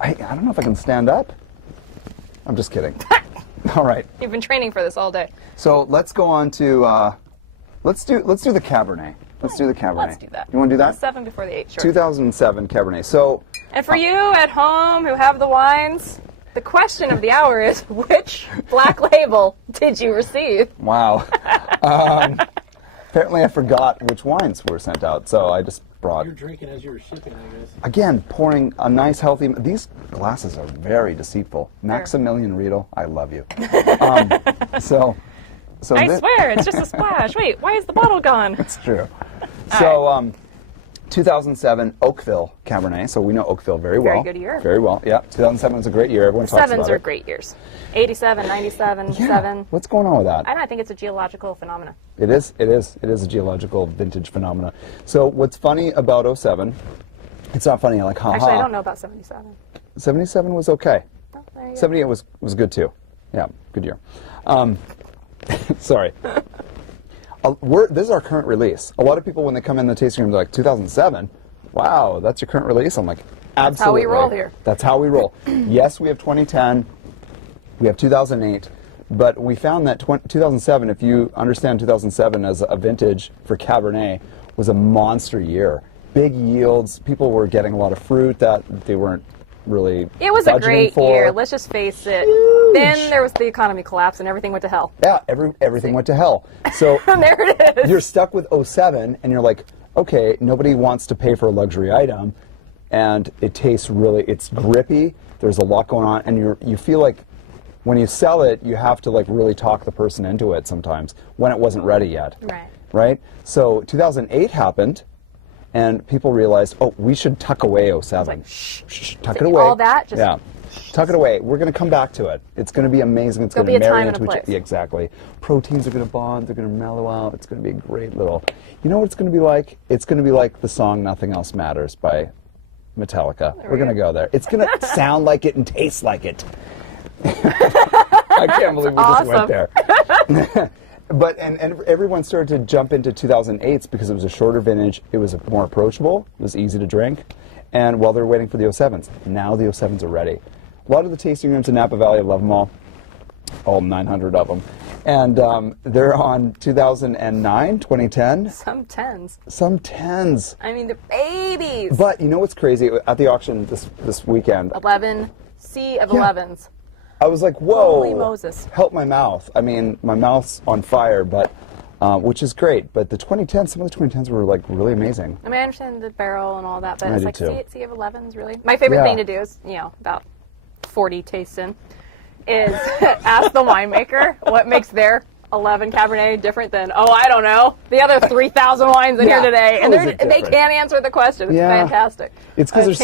I don't know if I can stand up. I'm just kidding. All right. You've been training for this all day. So let's go on to let's do the Cabernet. Let's do the Cabernet. Let's do that. You want to do that? 7 before the 8, sure. 2007 Cabernet. So. And for you at home who have the wines, the question of the hour is, which black label did you receive? Wow. Apparently I forgot which wines were sent out, so I just brought. You're drinking as you were shipping, I guess. Again, pouring a nice, healthy. These glasses are very deceitful. Maximilian Riedel, I love you. So I swear, it's just a splash. Wait, why is the bottle gone? It's true. So, 2007 Oakville Cabernet. So we know Oakville very well. Very good year. Very well. Yeah. 2007 was a great year. Everyone talks about it. 7s are great years. 87, 97, Yeah. 7. What's going on with that? I think it's a geological phenomenon. It is a geological vintage phenomena. So what's funny about 07, it's not funny, like haha. Actually, I don't know about 77. 77 was okay. Oh, there you go. 78 was good too. Yeah, good year. Sorry. This is our current release. A lot of people, when they come in the tasting room, they're like, 2007? Wow, that's your current release? I'm like, absolutely. That's how we roll here. That's how we roll. Yes, we have 2010. We have 2008. But we found that 2007, if you understand 2007 as a vintage for Cabernet, was a monster year. Big yields. People were getting a lot of fruit that they weren't really It was a budgeting great for. year, let's just face it. Huge. Then there was the economy collapse and everything went to hell. Yeah, everything went to hell. So And there it is. you're stuck with 07, and you're like, okay, nobody wants to pay for a luxury item, and it tastes it's grippy. There's a lot going on, and you feel like when you sell it, you have to like really talk the person into it sometimes when it wasn't ready yet. Right. Right. So 2008 happened, and people realized, oh, we should tuck away 07. Like, shh, tuck like it away. all that, just yeah. Tuck it away. We're going to come back to it. It's going to be amazing. It's going to be a marry time and into a each other. place. Yeah, exactly. Proteins are going to bond. They're going to mellow out. It's going to be a great little. You know what it's going to be like? It's going to be like the song "Nothing Else Matters" by Metallica. We're going to go there. It's going to sound like it and taste like it. I can't believe we just went there. But and everyone started to jump into 2008s because it was a shorter vintage. It was more approachable. It was easy to drink. And while they're waiting for the 07s, now the 07s are ready. A lot of the tasting rooms in Napa Valley, I love them all 900 of them. And they're on 2009, 2010. Some 10s. Some 10s. I mean, they're babies. But you know what's crazy? At the auction this weekend, 11, sea of Yeah. 11s. I was like, whoa. Holy Moses. Help my mouth. I mean, my mouth's on fire, but which is great. But the 2010s, some of the 2010s were like really amazing. I mean, I understand the barrel and all that, but I it's do like too. sea of 11s, really. My favorite Yeah. thing to do is, about 40 tastes in, is ask the winemaker what makes their 11 Cabernet different than, I don't know, the other 3,000 wines in Yeah. here today. And How is it they different? can't answer the question. It's Yeah. fantastic. It's because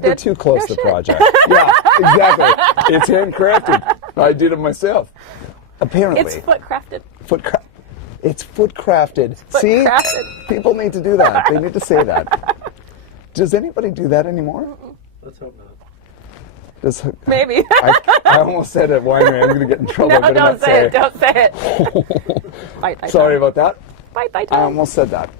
they're too close No to the shit. project. Yeah, exactly. It's handcrafted. I did it myself. Apparently. It's foot crafted. It's foot crafted. See? Foot-crafted. People need to do that. They need to say that. Does anybody do that anymore? Let's hope not. Maybe. I almost said at winery, I'm going to get in trouble. No, don't say it. Don't say it. Bite, Sorry about that. Bite, I almost said that.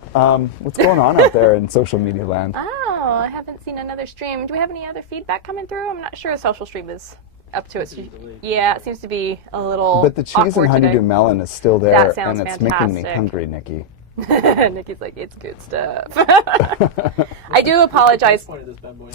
What's going on out there in social media land? Oh, I haven't seen another stream. Do we have any other feedback coming through? I'm not sure the social stream is up to it. Yeah, it seems to be a little But the cheese and honeydew melon is still there, That sounds and it's making me fantastic. hungry, Nikki. Nikki's like, it's good stuff. I do apologize. Point of this bad boy.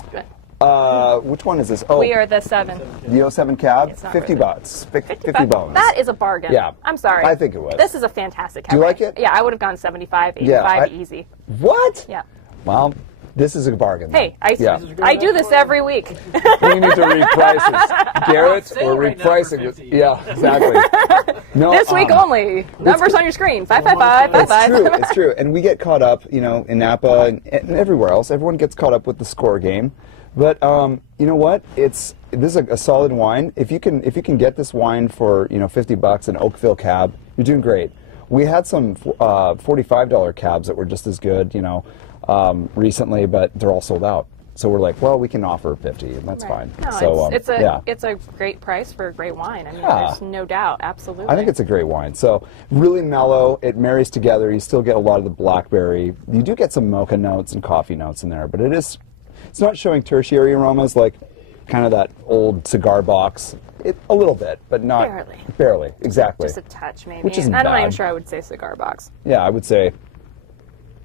Which one is this? Oh, We are the 7. the 07 cab, It's not 50 worth bucks, 50 bones. That is a bargain. Yeah. I'm sorry. I think it was. This is a fantastic Cabernet. Do you like it? Yeah, I would have gone 75, 85 Yeah, easy. What? Yeah. Well, this is a bargain. Hey, Yeah. I do this every week. We need to reprice it. Garrett, sale we're right now for repricing it. 50. Yeah, exactly. No, This week only. Numbers on your screen. 555, It's 55. true. It's true. And we get caught up, in Napa and everywhere else. Everyone gets caught up with the score game. But you know what? This is a solid wine. If you can get this wine for $50 an Oakville Cab, you're doing great. We had some $45 cabs that were just as good, recently, but they're all sold out. So we're like, well, we can offer 50, and that's fine. No, so it's a great price for a great wine. I mean, there's no doubt, absolutely. I think it's a great wine. So really mellow. It marries together. You still get a lot of the blackberry. You do get some mocha notes and coffee notes in there, but it's not showing tertiary aromas like kind of that old cigar box. A little bit, but not barely. Exactly. Just a touch, maybe. Which isn't I'm not bad. even sure I would say cigar box. Yeah, I would say.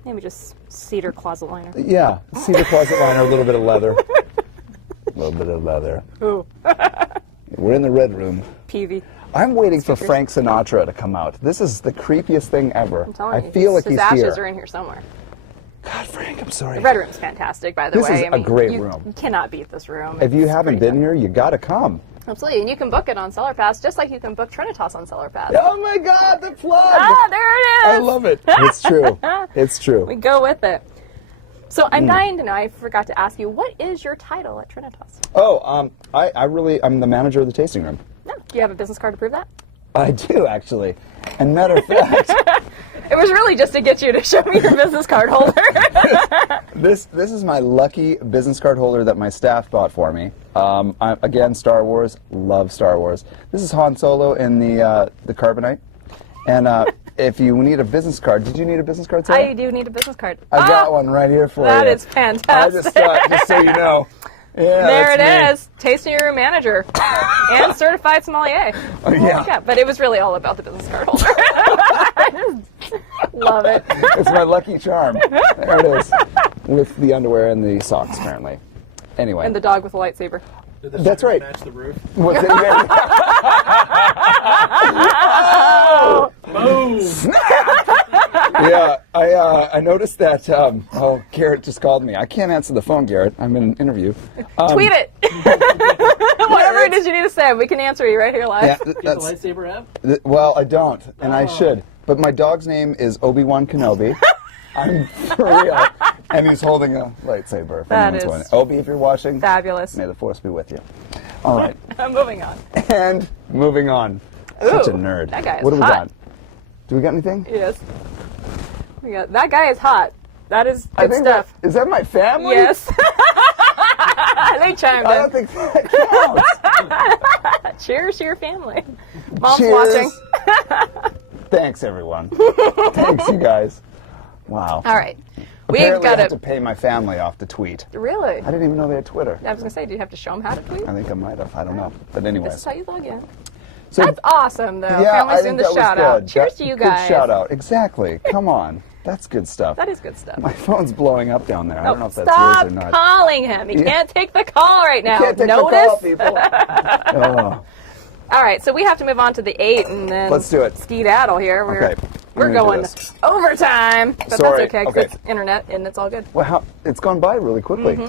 Maybe just cedar closet liner. Yeah, cedar closet liner, a little bit of leather. A little bit of leather. Ooh. We're in the red room. Peavy. I'm waiting for Frank Sinatra to come out. This is the creepiest thing ever. I'm telling you, I feel like his he's ashes here. are in here somewhere. God, Frank, I'm sorry. The red room's fantastic, by the way. This is a great you room. Cannot beat this room. If you It's haven't pretty been here, you got to come. Absolutely, and you can book it on CellarPass, just like you can book Trinitas on CellarPass. Oh my God, the plug! Ah, there it is! I love it. It's true. It's true. We go with it. So I'm dying to know, I forgot to ask you, what is your title at Trinitas? Oh, I'm the manager of the tasting room. No. Do you have a business card to prove that? I do, actually. And matter of fact, it was really just to get you to show me your business card holder. this is my lucky business card holder that my staff bought for me. Again, Star Wars. Love Star Wars. This is Han Solo in the Carbonite. And if you need a business card, did you need a business card, Sarah? I do need a business card. I got one right here for you. That is fantastic. I just thought, just so you know. Yeah, there it me. is. Tasting room manager and certified sommelier. Oh, yeah. Yeah, but it was really all about the business card holder. I just love it. It's my lucky charm. There it is. With the underwear and the socks, apparently. Anyway. And the dog with a lightsaber. Did the That's right. match the roof? What's it? Oh! Boom! Yeah, I noticed that. Garrett just called me. I can't answer the phone, Garrett. I'm in an interview. Tweet it. Whatever it is you need to say, we can answer you right here live. Yeah, Do you have the lightsaber app? well, I don't, and I should. But my dog's name is Obi-Wan Kenobi. I'm for real. And he's holding a lightsaber. If That anyone's is wondering. Obi, if you're watching, Fabulous. may the force be with you. All right. Moving on. And moving on. Such a Ooh, nerd. that guy is what do we hot. got? Do we got anything? Yes. That guy is hot. That is good stuff. Is that my family? Yes. They chimed I in. don't think that counts. Cheers to your family. Mom's Cheers. watching. Thanks, everyone. Thanks, you guys. Wow. All right. Apparently We've got I have to pay my family off to tweet. Really? I didn't even know they had Twitter. I was going to say, do you have to show them how to tweet? I think I might have. I don't know. But This anyways. is how you log in. So, That's awesome, though. yeah, Family's I doing think the that shout was out. good. Cheers to you guys. Good shout out. Exactly. Come on. That's good stuff. That is good stuff. My phone's blowing up down there. I don't know if that's Stop yours or not. calling him. He can't take the call right now. Can't take Notice? the call, people. Oh. All right, so we have to move on to the 8 and then Let's do it. skedaddle here. Okay. We're gonna do going this. overtime, but Sorry. that's okay because Okay. it's internet and it's all good. Well, it's gone by really quickly.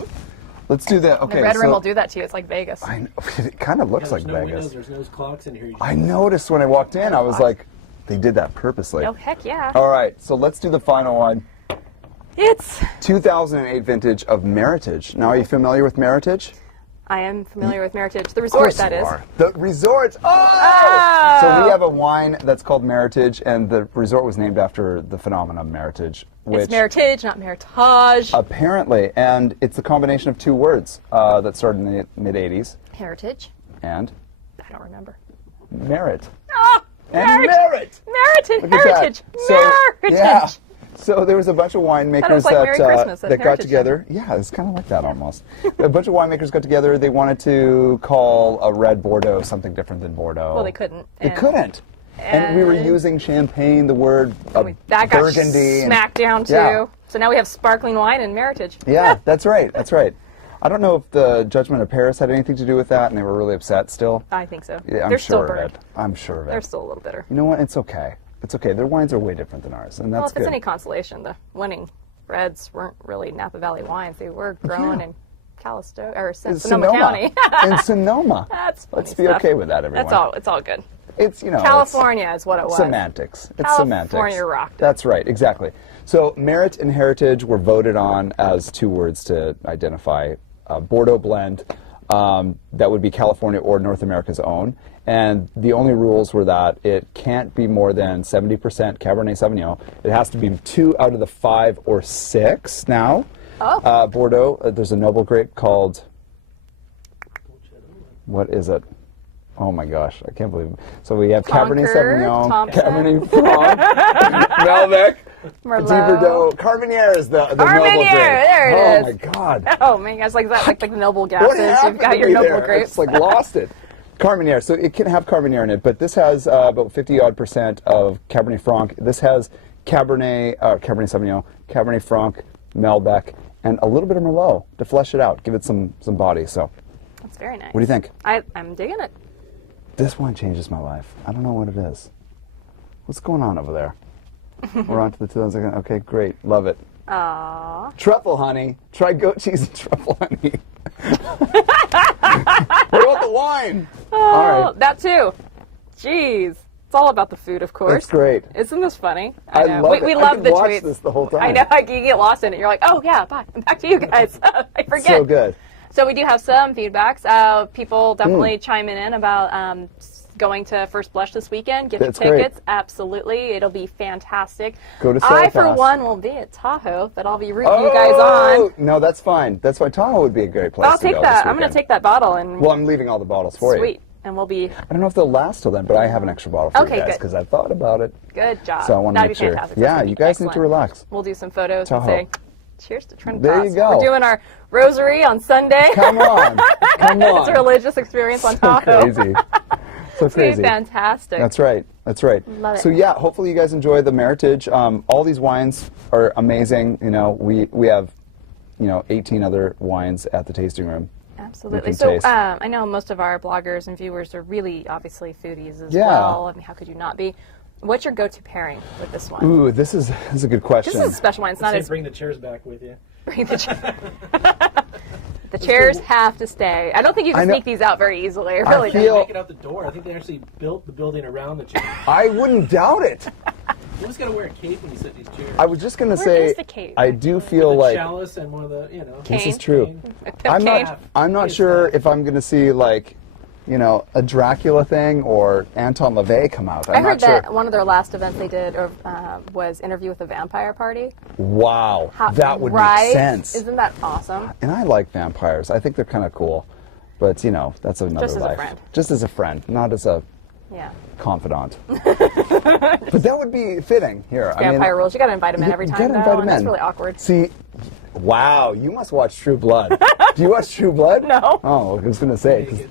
Let's do that. Okay. The red room so will do that to you. It's like Vegas. I know, it kind of looks There's like no Vegas. windows, there's no clocks in here. You I noticed when I walked in, I was like, they did that purposely. Oh, heck yeah. All right, so let's do the final one. It's, 2008 vintage of Meritage. Now, are you familiar with Meritage? I am familiar with Meritage. The resort, that you is. are. The resort. Oh! Oh! So we have a wine that's called Meritage, and the resort was named after the phenomenon Meritage. Which It's Meritage, not Meritage. apparently, and it's a combination of two words that started in the mid-'80s, Heritage? and I don't remember. merit. Oh! And Merit! Merit and Look at that. Heritage! So, Meritage! yeah. So there was a bunch of winemakers like Merry Christmas at that got Heritage together. Yeah, it's kind of like that almost. A bunch of winemakers got together. They wanted to call a red Bordeaux something different than Bordeaux. Well, they couldn't. They and- couldn't. And we were and- using champagne, the word That got Burgundy. smacked down too. Yeah. So now we have sparkling wine and Meritage. Yeah, that's right. That's right. I don't know if the Judgment of Paris had anything to do with that, and they were really upset still. I think so. Yeah, I'm They're sure still of burned. it. I'm sure of it. They're still a little bitter. You know what? It's okay. It's okay. Their wines are way different than ours, and Well, that's if it's good. any consolation, the winning reds weren't really Napa Valley wines. They were grown in Calistoga or Sonoma County. In Sonoma. That's funny Let's be stuff. okay with that, everyone. That's all. It's all good. It's, you know, California is what it it's was. semantics. It's California semantics. rocked. That's right. Exactly. So merit and heritage were voted on as two words to identify Bordeaux blend that would be California or North America's own. And the only rules were that it can't be more than 70% Cabernet Sauvignon. It has to be 2 out of the 5 or 6 now. Oh. Bordeaux, there's a noble grape called, what is it? Oh my gosh, I can't believe it. So we have Cabernet Sauvignon, Thompson. Cabernet Franc, Malbec, Petit Verdot. Carmenere is the noble grape. There it is. Oh my God. Oh man, it's like that, like the noble gases. What happened You've got to your me noble there? grapes. It's like lost it. Carmenere, so it can have Carmenere in it, but this has about 50-odd% of Cabernet Franc. This has Cabernet Sauvignon, Cabernet Franc, Malbec, and a little bit of Merlot to flesh it out, give it some body. So That's very nice. what do you think? I'm digging it. This wine changes my life. I don't know what it is. What's going on over there? We're on to the 2000. Okay, great. Love it. Aww. Truffle honey. Try goat cheese and truffle honey. What about the wine? Oh, All right. that too. Jeez. It's all about the food, of course. That's great. Isn't this funny? I know. love it. We I love could the watch tweets. this the whole time. I know. You get lost in it. You're like, oh yeah, bye. Back to you guys. I forget. So good. So we do have some feedbacks. People definitely chiming in about going to First Blush this weekend. Get That's your tickets. great. Absolutely. It'll be fantastic. Go to I, for CellarPass. one, will be at Tahoe, but I'll be rooting you guys on. No, that's fine. That's fine. Tahoe would be a great place I'll to take go that. this I'm going to weekend. take that bottle and Well, I'm leaving all the bottles for you. sweet. And we'll be I don't know if they'll last till then, but I have an extra bottle for Okay, you guys good. because I've thought about it. good job. So I want to That'd make be sure. fantastic. That's Yeah, gonna you be guys need to excellent. relax. We'll do some photos Tahoe. and say, cheers to Trinitas. There you go. We're doing our rosary on Sunday. Come on. Come on. It's a religious experience on So Tahoe. crazy. So It's going to crazy. be fantastic. That's right. That's right. Love it. So yeah, hopefully you guys enjoy the Meritage. All these wines are amazing. You know, we have, 18 other wines at the tasting room. Absolutely. can So taste. I know most of our bloggers and viewers are really obviously foodies as Yeah. well. I mean, how could you not be? What's your go-to pairing with this one? Ooh, this is a good question. This is a special wine. It's not Say as bring the chairs back with you. bring the chair. The chairs have to stay. I don't think you I can know- sneak these out very easily. I I really feel- don't. Make it out the door. I think they actually built the building around the chair. I wouldn't doubt it. You always got to wear a cape when you sit in these chairs. I was just gonna Where say, is the cape? I do With feel a like chalice and one of the, this Cane. is true. Pimp I'm cane. not It's sure not. if I'm gonna see like, a Dracula thing or Anton LaVey come out. I I'm heard not sure. that one of their last events they did was Interview with a Vampire Party. Wow, How- that would right? make sense. Isn't that awesome? And I like vampires. I think they're kind of cool. But, that's another Just as a life. friend. Just as a friend, not as a Yeah. confidant. But that would be fitting here. Vampire rules. You got to invite them in every you time. gotta though, invite 'em and that's in. really awkward. See, wow, you must watch True Blood. Do you watch True Blood? No. Oh, I was going to say, 'cause,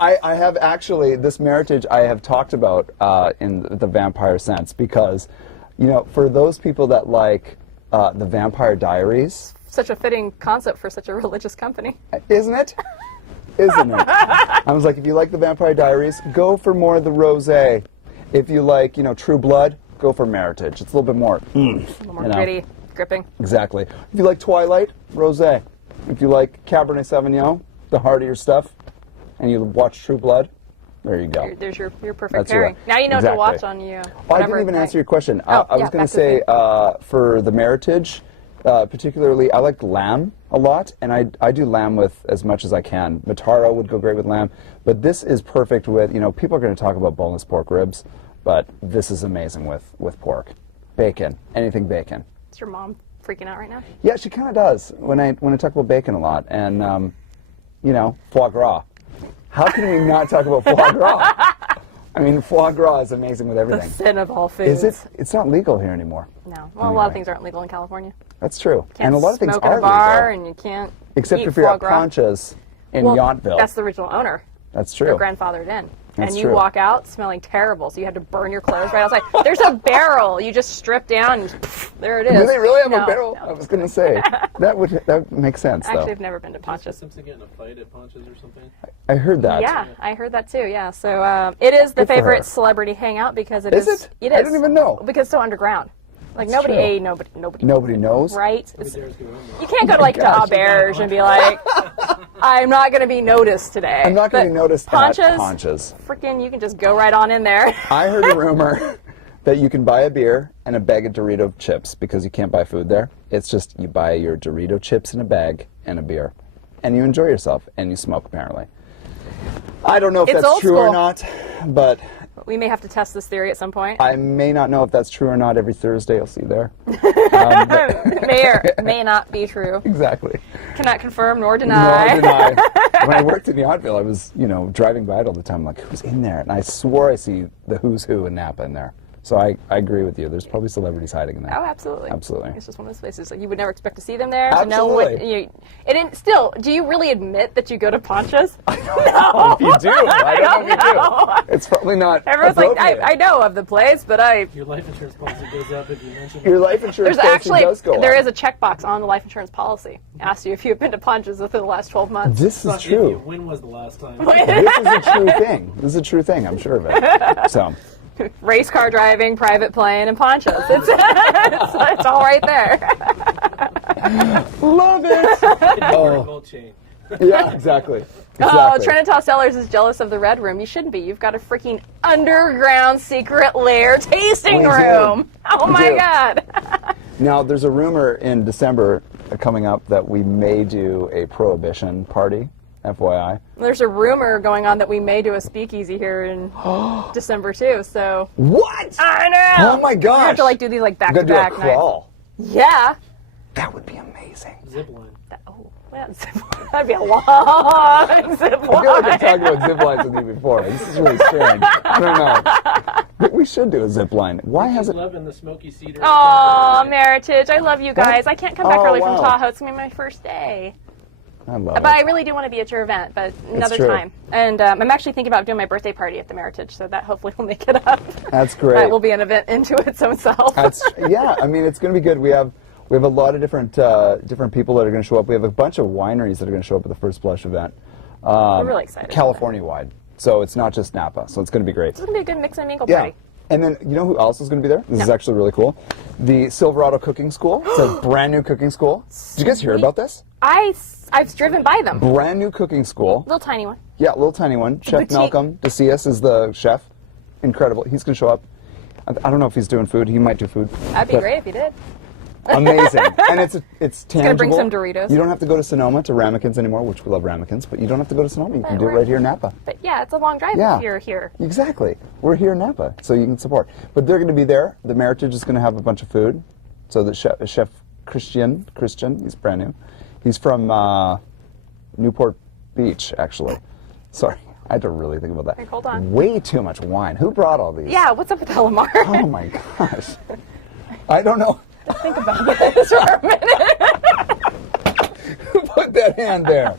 I have actually, this Meritage I have talked about in the vampire sense because, for those people that like the Vampire Diaries, Such a fitting concept for such a religious company. isn't it? Isn't it? I was like, if you like the Vampire Diaries, go for more of the rosé. If you like, True Blood, go for Meritage. It's a little bit more, A little more gritty, gripping. Exactly. If you like Twilight, rosé. If you like Cabernet Sauvignon, the heartier stuff, and you watch True Blood, there you go. There's your perfect That's pairing. right. Now you know what to Exactly. watch on you. Oh, I didn't even answer your question. Oh, I was yeah, going back to to say, me. for the Meritage, particularly, I like lamb a lot, and I do lamb with as much as I can. Mataro would go great with lamb, but this is perfect with, people are going to talk about boneless pork ribs, but this is amazing with pork. Bacon, anything bacon. Is your mom freaking out right now? Yeah, she kind of does when I talk about bacon a lot, and foie gras. How can we not talk about foie gras? I mean, foie gras is amazing with The everything. sin of all foods. Is it? It's not legal here anymore. No. Well, a lot of Anyway. things aren't legal in California. That's true, Can't and a lot of things smoke are in a bar, legal, and you can't except eat if you're foie at gras. Concha's in Well, Yountville. that's the original owner. That's Your true. grandfathered in. That's and you true. walk out smelling terrible, so you had to burn your clothes right outside. There's a barrel. You just strip down, and there it is. Do they really have No, a barrel? no, I was just going to say that would make sense Actually, though. I've never been to Pontius. Simpson getting a fight at Ponch's or something. I heard that. Yeah, I heard that too. Yeah, so it is the Good for her. favorite celebrity hangout because it Is is. it? It I is. didn't even know. Because it's so underground. Like That's true. nobody. Nobody knows. Right? Nobody dares go in there. You can't go to like to gosh. Auberge and be like, I'm not going to be noticed today. I'm not going to But be noticed Ponch's, at Poncha's. freaking, you can just go right on in there. I heard a rumor that you can buy a beer and a bag of Dorito chips because you can't buy food there. It's just you buy your Dorito chips in a bag and a beer, and you enjoy yourself, and you smoke, apparently. I don't know if that's true or not, but we may have to test this theory at some point. I may not know if that's true or not. Every Thursday I'll see you there. May or may not be true. Exactly. Cannot confirm nor deny. Nor deny. When I worked in the Oakville, I was, driving by it all the time, like, who's in there? And I swore I see the who's who in Napa in there. So I agree with you. There's probably celebrities hiding in there. Oh, absolutely. Absolutely. It's just one of those places like you would never expect to see them there. Absolutely. Still, do you really admit that you go to Ponchas? No. If you do, I don't know if you do. It's probably not. Everyone's like, I know of the place, but Your life insurance policy goes up if you mention Your life insurance policy does go up. There is a checkbox on the life insurance policy. Asks you if you've been to Ponchas within the last 12 months. This is true. When was the last time? This is a true thing. This is a true thing. I'm sure of it. So. Race car driving, private plane, and Ponchas. It's all right there. Love it. Gold chain. Yeah, exactly. Oh, Trinitas Cellars is jealous of the Red Room. You shouldn't be. You've got a freaking underground secret lair tasting room. Oh my God. Now, there's a rumor in December coming up that we may do a prohibition party. FYI. There's a rumor going on that we may do a speakeasy here in December too. So what? I know. Oh my gosh! You have to do these back to back nights. Crawl. Yeah. That would be amazing. Zip line. That'd be a long zip line. I feel like I've talked about zip lines with you before. This is really strange. I don't know. But we should do a zip line. Why has it? Loving the smoky cedar. Oh, Meritage! I love you guys. I can't come back early from wow. Tahoe. It's gonna be my first day. I love But I really do want to be at your event, but another time. And I'm actually thinking about doing my birthday party at the Meritage, so that hopefully will make it up. That's great. That will be an event into itself. Yeah, I mean, it's going to be good. We have a lot of different people that are going to show up. We have a bunch of wineries that are going to show up at the First Blush event. We're really excited. California-wide. So it's not just Napa, so it's going to be great. It's going to be a good mix and mingle Yeah. party. And then, you know who else is going to be there? This is actually really cool. The Silverado Cooking School. It's a brand new cooking school. Did you guys hear about this? I've driven by them. Brand new cooking school. Little tiny one. Yeah, little tiny one. Chef boutique. Malcolm DeCias is the chef. Incredible. He's going to show up. I don't know if he's doing food. He might do food. That'd be great if you did. Amazing. And it's tangible. Gonna bring some Doritos. You don't have to go to Sonoma to Ramekins anymore, which we love Ramekins, but you don't have to go to Sonoma. You can do it right here in Napa. But yeah, it's a long drive if you're here. Exactly. We're here in Napa, so you can support. But they're going to be there. The Meritage is going to have a bunch of food. So the chef Christian, he's brand new. He's from Newport Beach, actually. Sorry, I had to really think about that. Hey, hold on. Way too much wine. Who brought all these? Yeah, what's up with that, Lamar? Oh my gosh. I don't know. Think about this for a minute. Who put that hand there?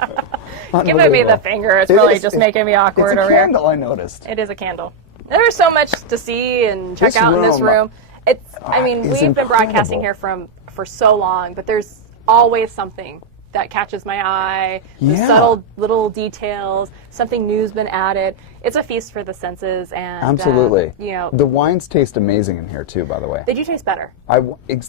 Giving me the finger. It's really just making me awkward over here. It's a candle, I noticed. It is a candle. There's so much to see and check out in this room. We've been broadcasting here for so long, but there's always something that catches my eye, the subtle little details, something new's been added. It's a feast for the senses, and absolutely. The wines taste amazing in here too, by the way. They do taste better.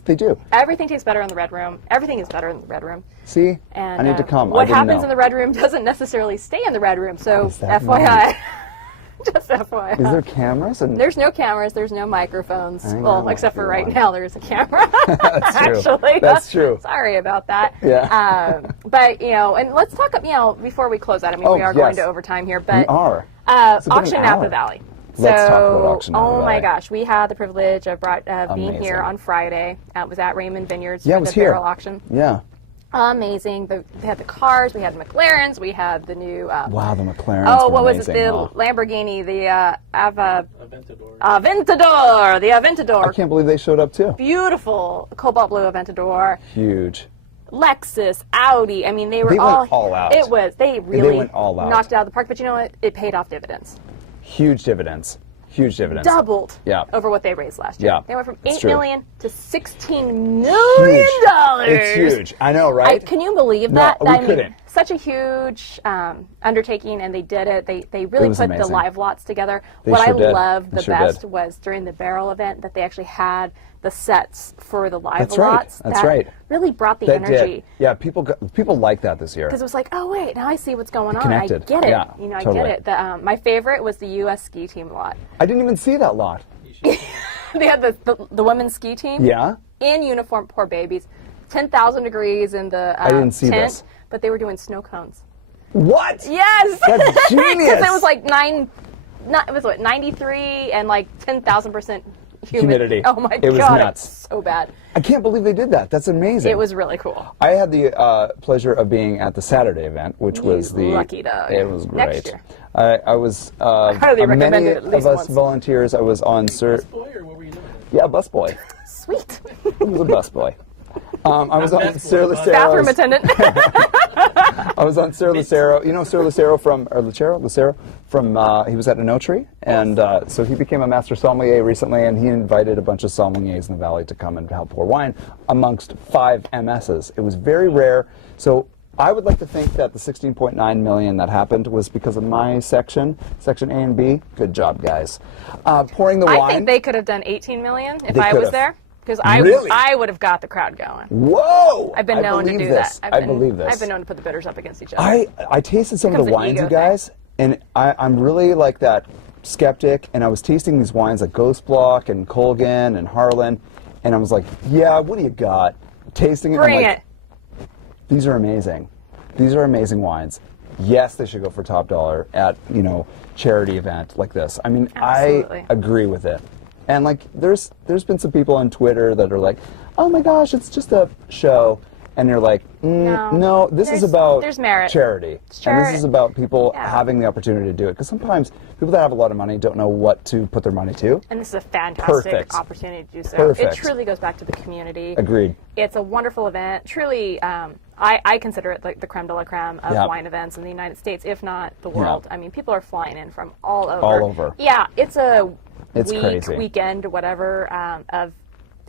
They do. Everything tastes better in the Red Room. Everything is better in the Red Room. See, and, I need to come. What happens in the Red Room doesn't necessarily stay in the Red Room. So FYI. Just FYI. Is there cameras? There's no cameras. There's no microphones. Well, except for right now, there is a camera. That's true. Actually, that's true. Sorry about that. Yeah. But and let's talk. Before we close out, we are going to overtime here. But we are. Auction Napa Valley. Let's talk about Auction Napa Valley. Oh my gosh, we had the privilege of being here on Friday. It was at Raymond Vineyards for the barrel auction. Yeah. Amazing. They had the cars, we had the McLarens, we had the new... wow, the McLarens what were was it? amazing, The Lamborghini, the Aventador. The Aventador. I can't believe they showed up too. Beautiful cobalt blue Aventador. Huge. Lexus, Audi. I mean, they went all out. They really went all out. knocked it out of the park. But you know what? It paid off dividends. Huge dividends. Huge dividends. Doubled over what they raised last year. Yeah. They went from $8 million to $16 million. It's huge. I know, right? Can you believe that? No, we couldn't. Such a huge undertaking, and they did it. They really put amazing. the live lots together. They what sure I did. loved the They sure best did. was during the barrel event that they actually had the sets for the live That's right. lots. That's that right. Really brought the That energy. did. Yeah, people like that this year. Because it was like, oh wait, now I see what's going on. Connected. I get it. Yeah, I totally. get it. My favorite was the U.S. ski team lot. I didn't even see that lot. they had the women's ski team. Yeah. In uniform, poor babies. 10,000 degrees in the I didn't see tent, this. but they were doing snow cones. What? Yes. That's genius. Because it was like 93 and like 10,000% humidity. Oh my God. It was nuts. It's so bad. I can't believe they did that. That's amazing. It was really cool. I had the pleasure of being at the Saturday event, which was the lucky dog. It was great. Next year. I was highly recommend many it at of least us once. volunteers. I was on Busboy, or what were you doing? Yeah, busboy. Sweet. I was a busboy. I was on Sir Bathroom Lucero's. attendant. I was on Sir Lucero. You know Sir Lucero from Lucero from he was at a notary, and so he became a master sommelier recently, and he invited a bunch of sommeliers in the valley to come and help pour wine amongst 5 MSs. It was very rare. So I would like to think that the 16.9 million that happened was because of my section A and B. Good job, guys. Pouring the wine. I think they could have done 18 million if They I could was have. there. Because Really? I would have got the crowd going. Whoa! I've been known to do that. I believe this. I've been known to put the bitters up against each other. I tasted some of Becomes the an wines, ego you guys, and I'm really like that skeptic, and I was tasting these wines like Ghost Block and Colgan and Harlan, and I was like, yeah, what do you got? Tasting it, and I'm Bring like, it. these are amazing. These are amazing wines. Yes, they should go for top dollar at, charity event like this. I mean, Absolutely. I agree with it. And like, there's been some people on Twitter that are like, oh my gosh, it's just a show. And you're like, no, this is about there's merit. charity. And this is about people having the opportunity to do it. Because sometimes people that have a lot of money don't know what to put their money to. And this is a fantastic Perfect. opportunity to do so. Perfect. It truly goes back to the community. Agreed. It's a wonderful event. Truly, I consider it like the creme de la creme of wine events in the United States, if not the world. I mean, people are flying in from all over. All over. Yeah, it's a crazy. weekend, whatever, of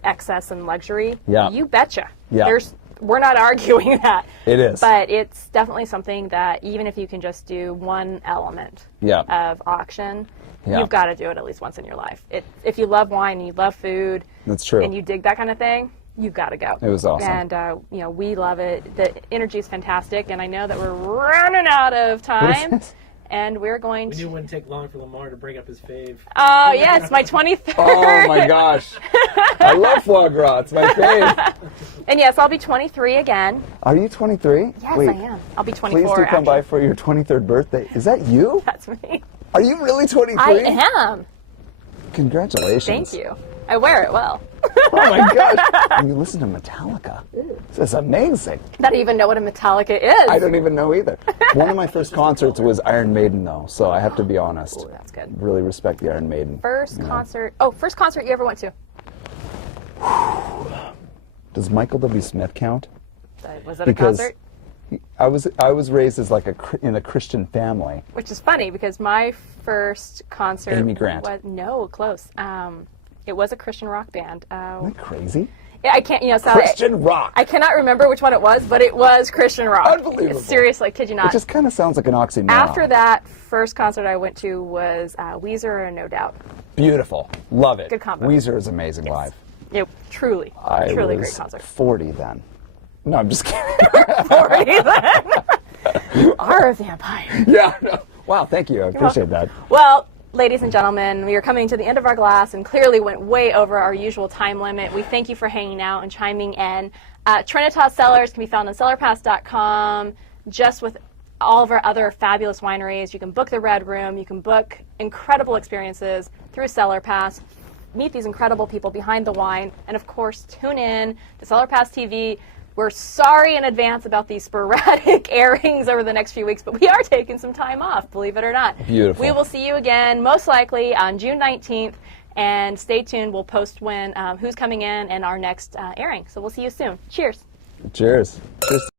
excess and luxury. Yeah. You betcha. Yeah. We're not arguing that. It is. But it's definitely something that even if you can just do one element of auction, you've got to do it at least once in your life. If you love wine and you love food, That's true. and you dig that kind of thing, you've got to go. It was awesome. And we love it. The energy is fantastic, and I know that we're running out of time. And we're going We to. knew it wouldn't take long for Lamar to bring up his fave. Oh, yeah, it's my 23rd. Oh my gosh. I love foie gras. It's my fave. And yes, I'll be 23 again. Are you 23? Yes, Wait, I am. I'll be 24. please do come actually. by for your 23rd birthday. Is that you? That's me. Are you really 23? I am. Congratulations. Thank you. I wear it well. Oh my gosh. And you listen to Metallica. This is amazing. I don't even know what a Metallica is. I don't even know either. One of my first concerts was Iron Maiden, though, so I have to be honest. Ooh, that's good. Really respect the Iron Maiden. First concert. Oh, first concert you ever went to? Does Michael W. Smith count? Was it Because a concert? I was raised as like in a Christian family. Which is funny because my first concert. Amy Grant. No, close. It was a Christian rock band. Isn't that crazy? Yeah, I can't. So Christian rock. I cannot remember which one it was, but it was Christian rock. Unbelievable. Seriously, kid you not. It just kind of sounds like an oxymoron. After that first concert I went to was Weezer and No Doubt. Beautiful. Love it. Good combo. Weezer is amazing live. It truly I great was concert. 40 then. No, I'm just kidding. 40 then. You are a vampire. Yeah. No. Wow, thank you. I appreciate that. Well, ladies and gentlemen, we are coming to the end of our glass and clearly went way over our usual time limit. We thank you for hanging out and chiming in. Trinitas Cellars can be found on CellarPass.com, just with all of our other fabulous wineries. You can book the Red Room. You can book incredible experiences through CellarPass. Meet these incredible people behind the wine. And, of course, tune in to CellarPassTV. We're sorry in advance about these sporadic airings over the next few weeks, but we are taking some time off, believe it or not. Beautiful. We will see you again, most likely on June 19th, and stay tuned. We'll post when who's coming in and our next airing. So we'll see you soon. Cheers. Cheers. Cheers.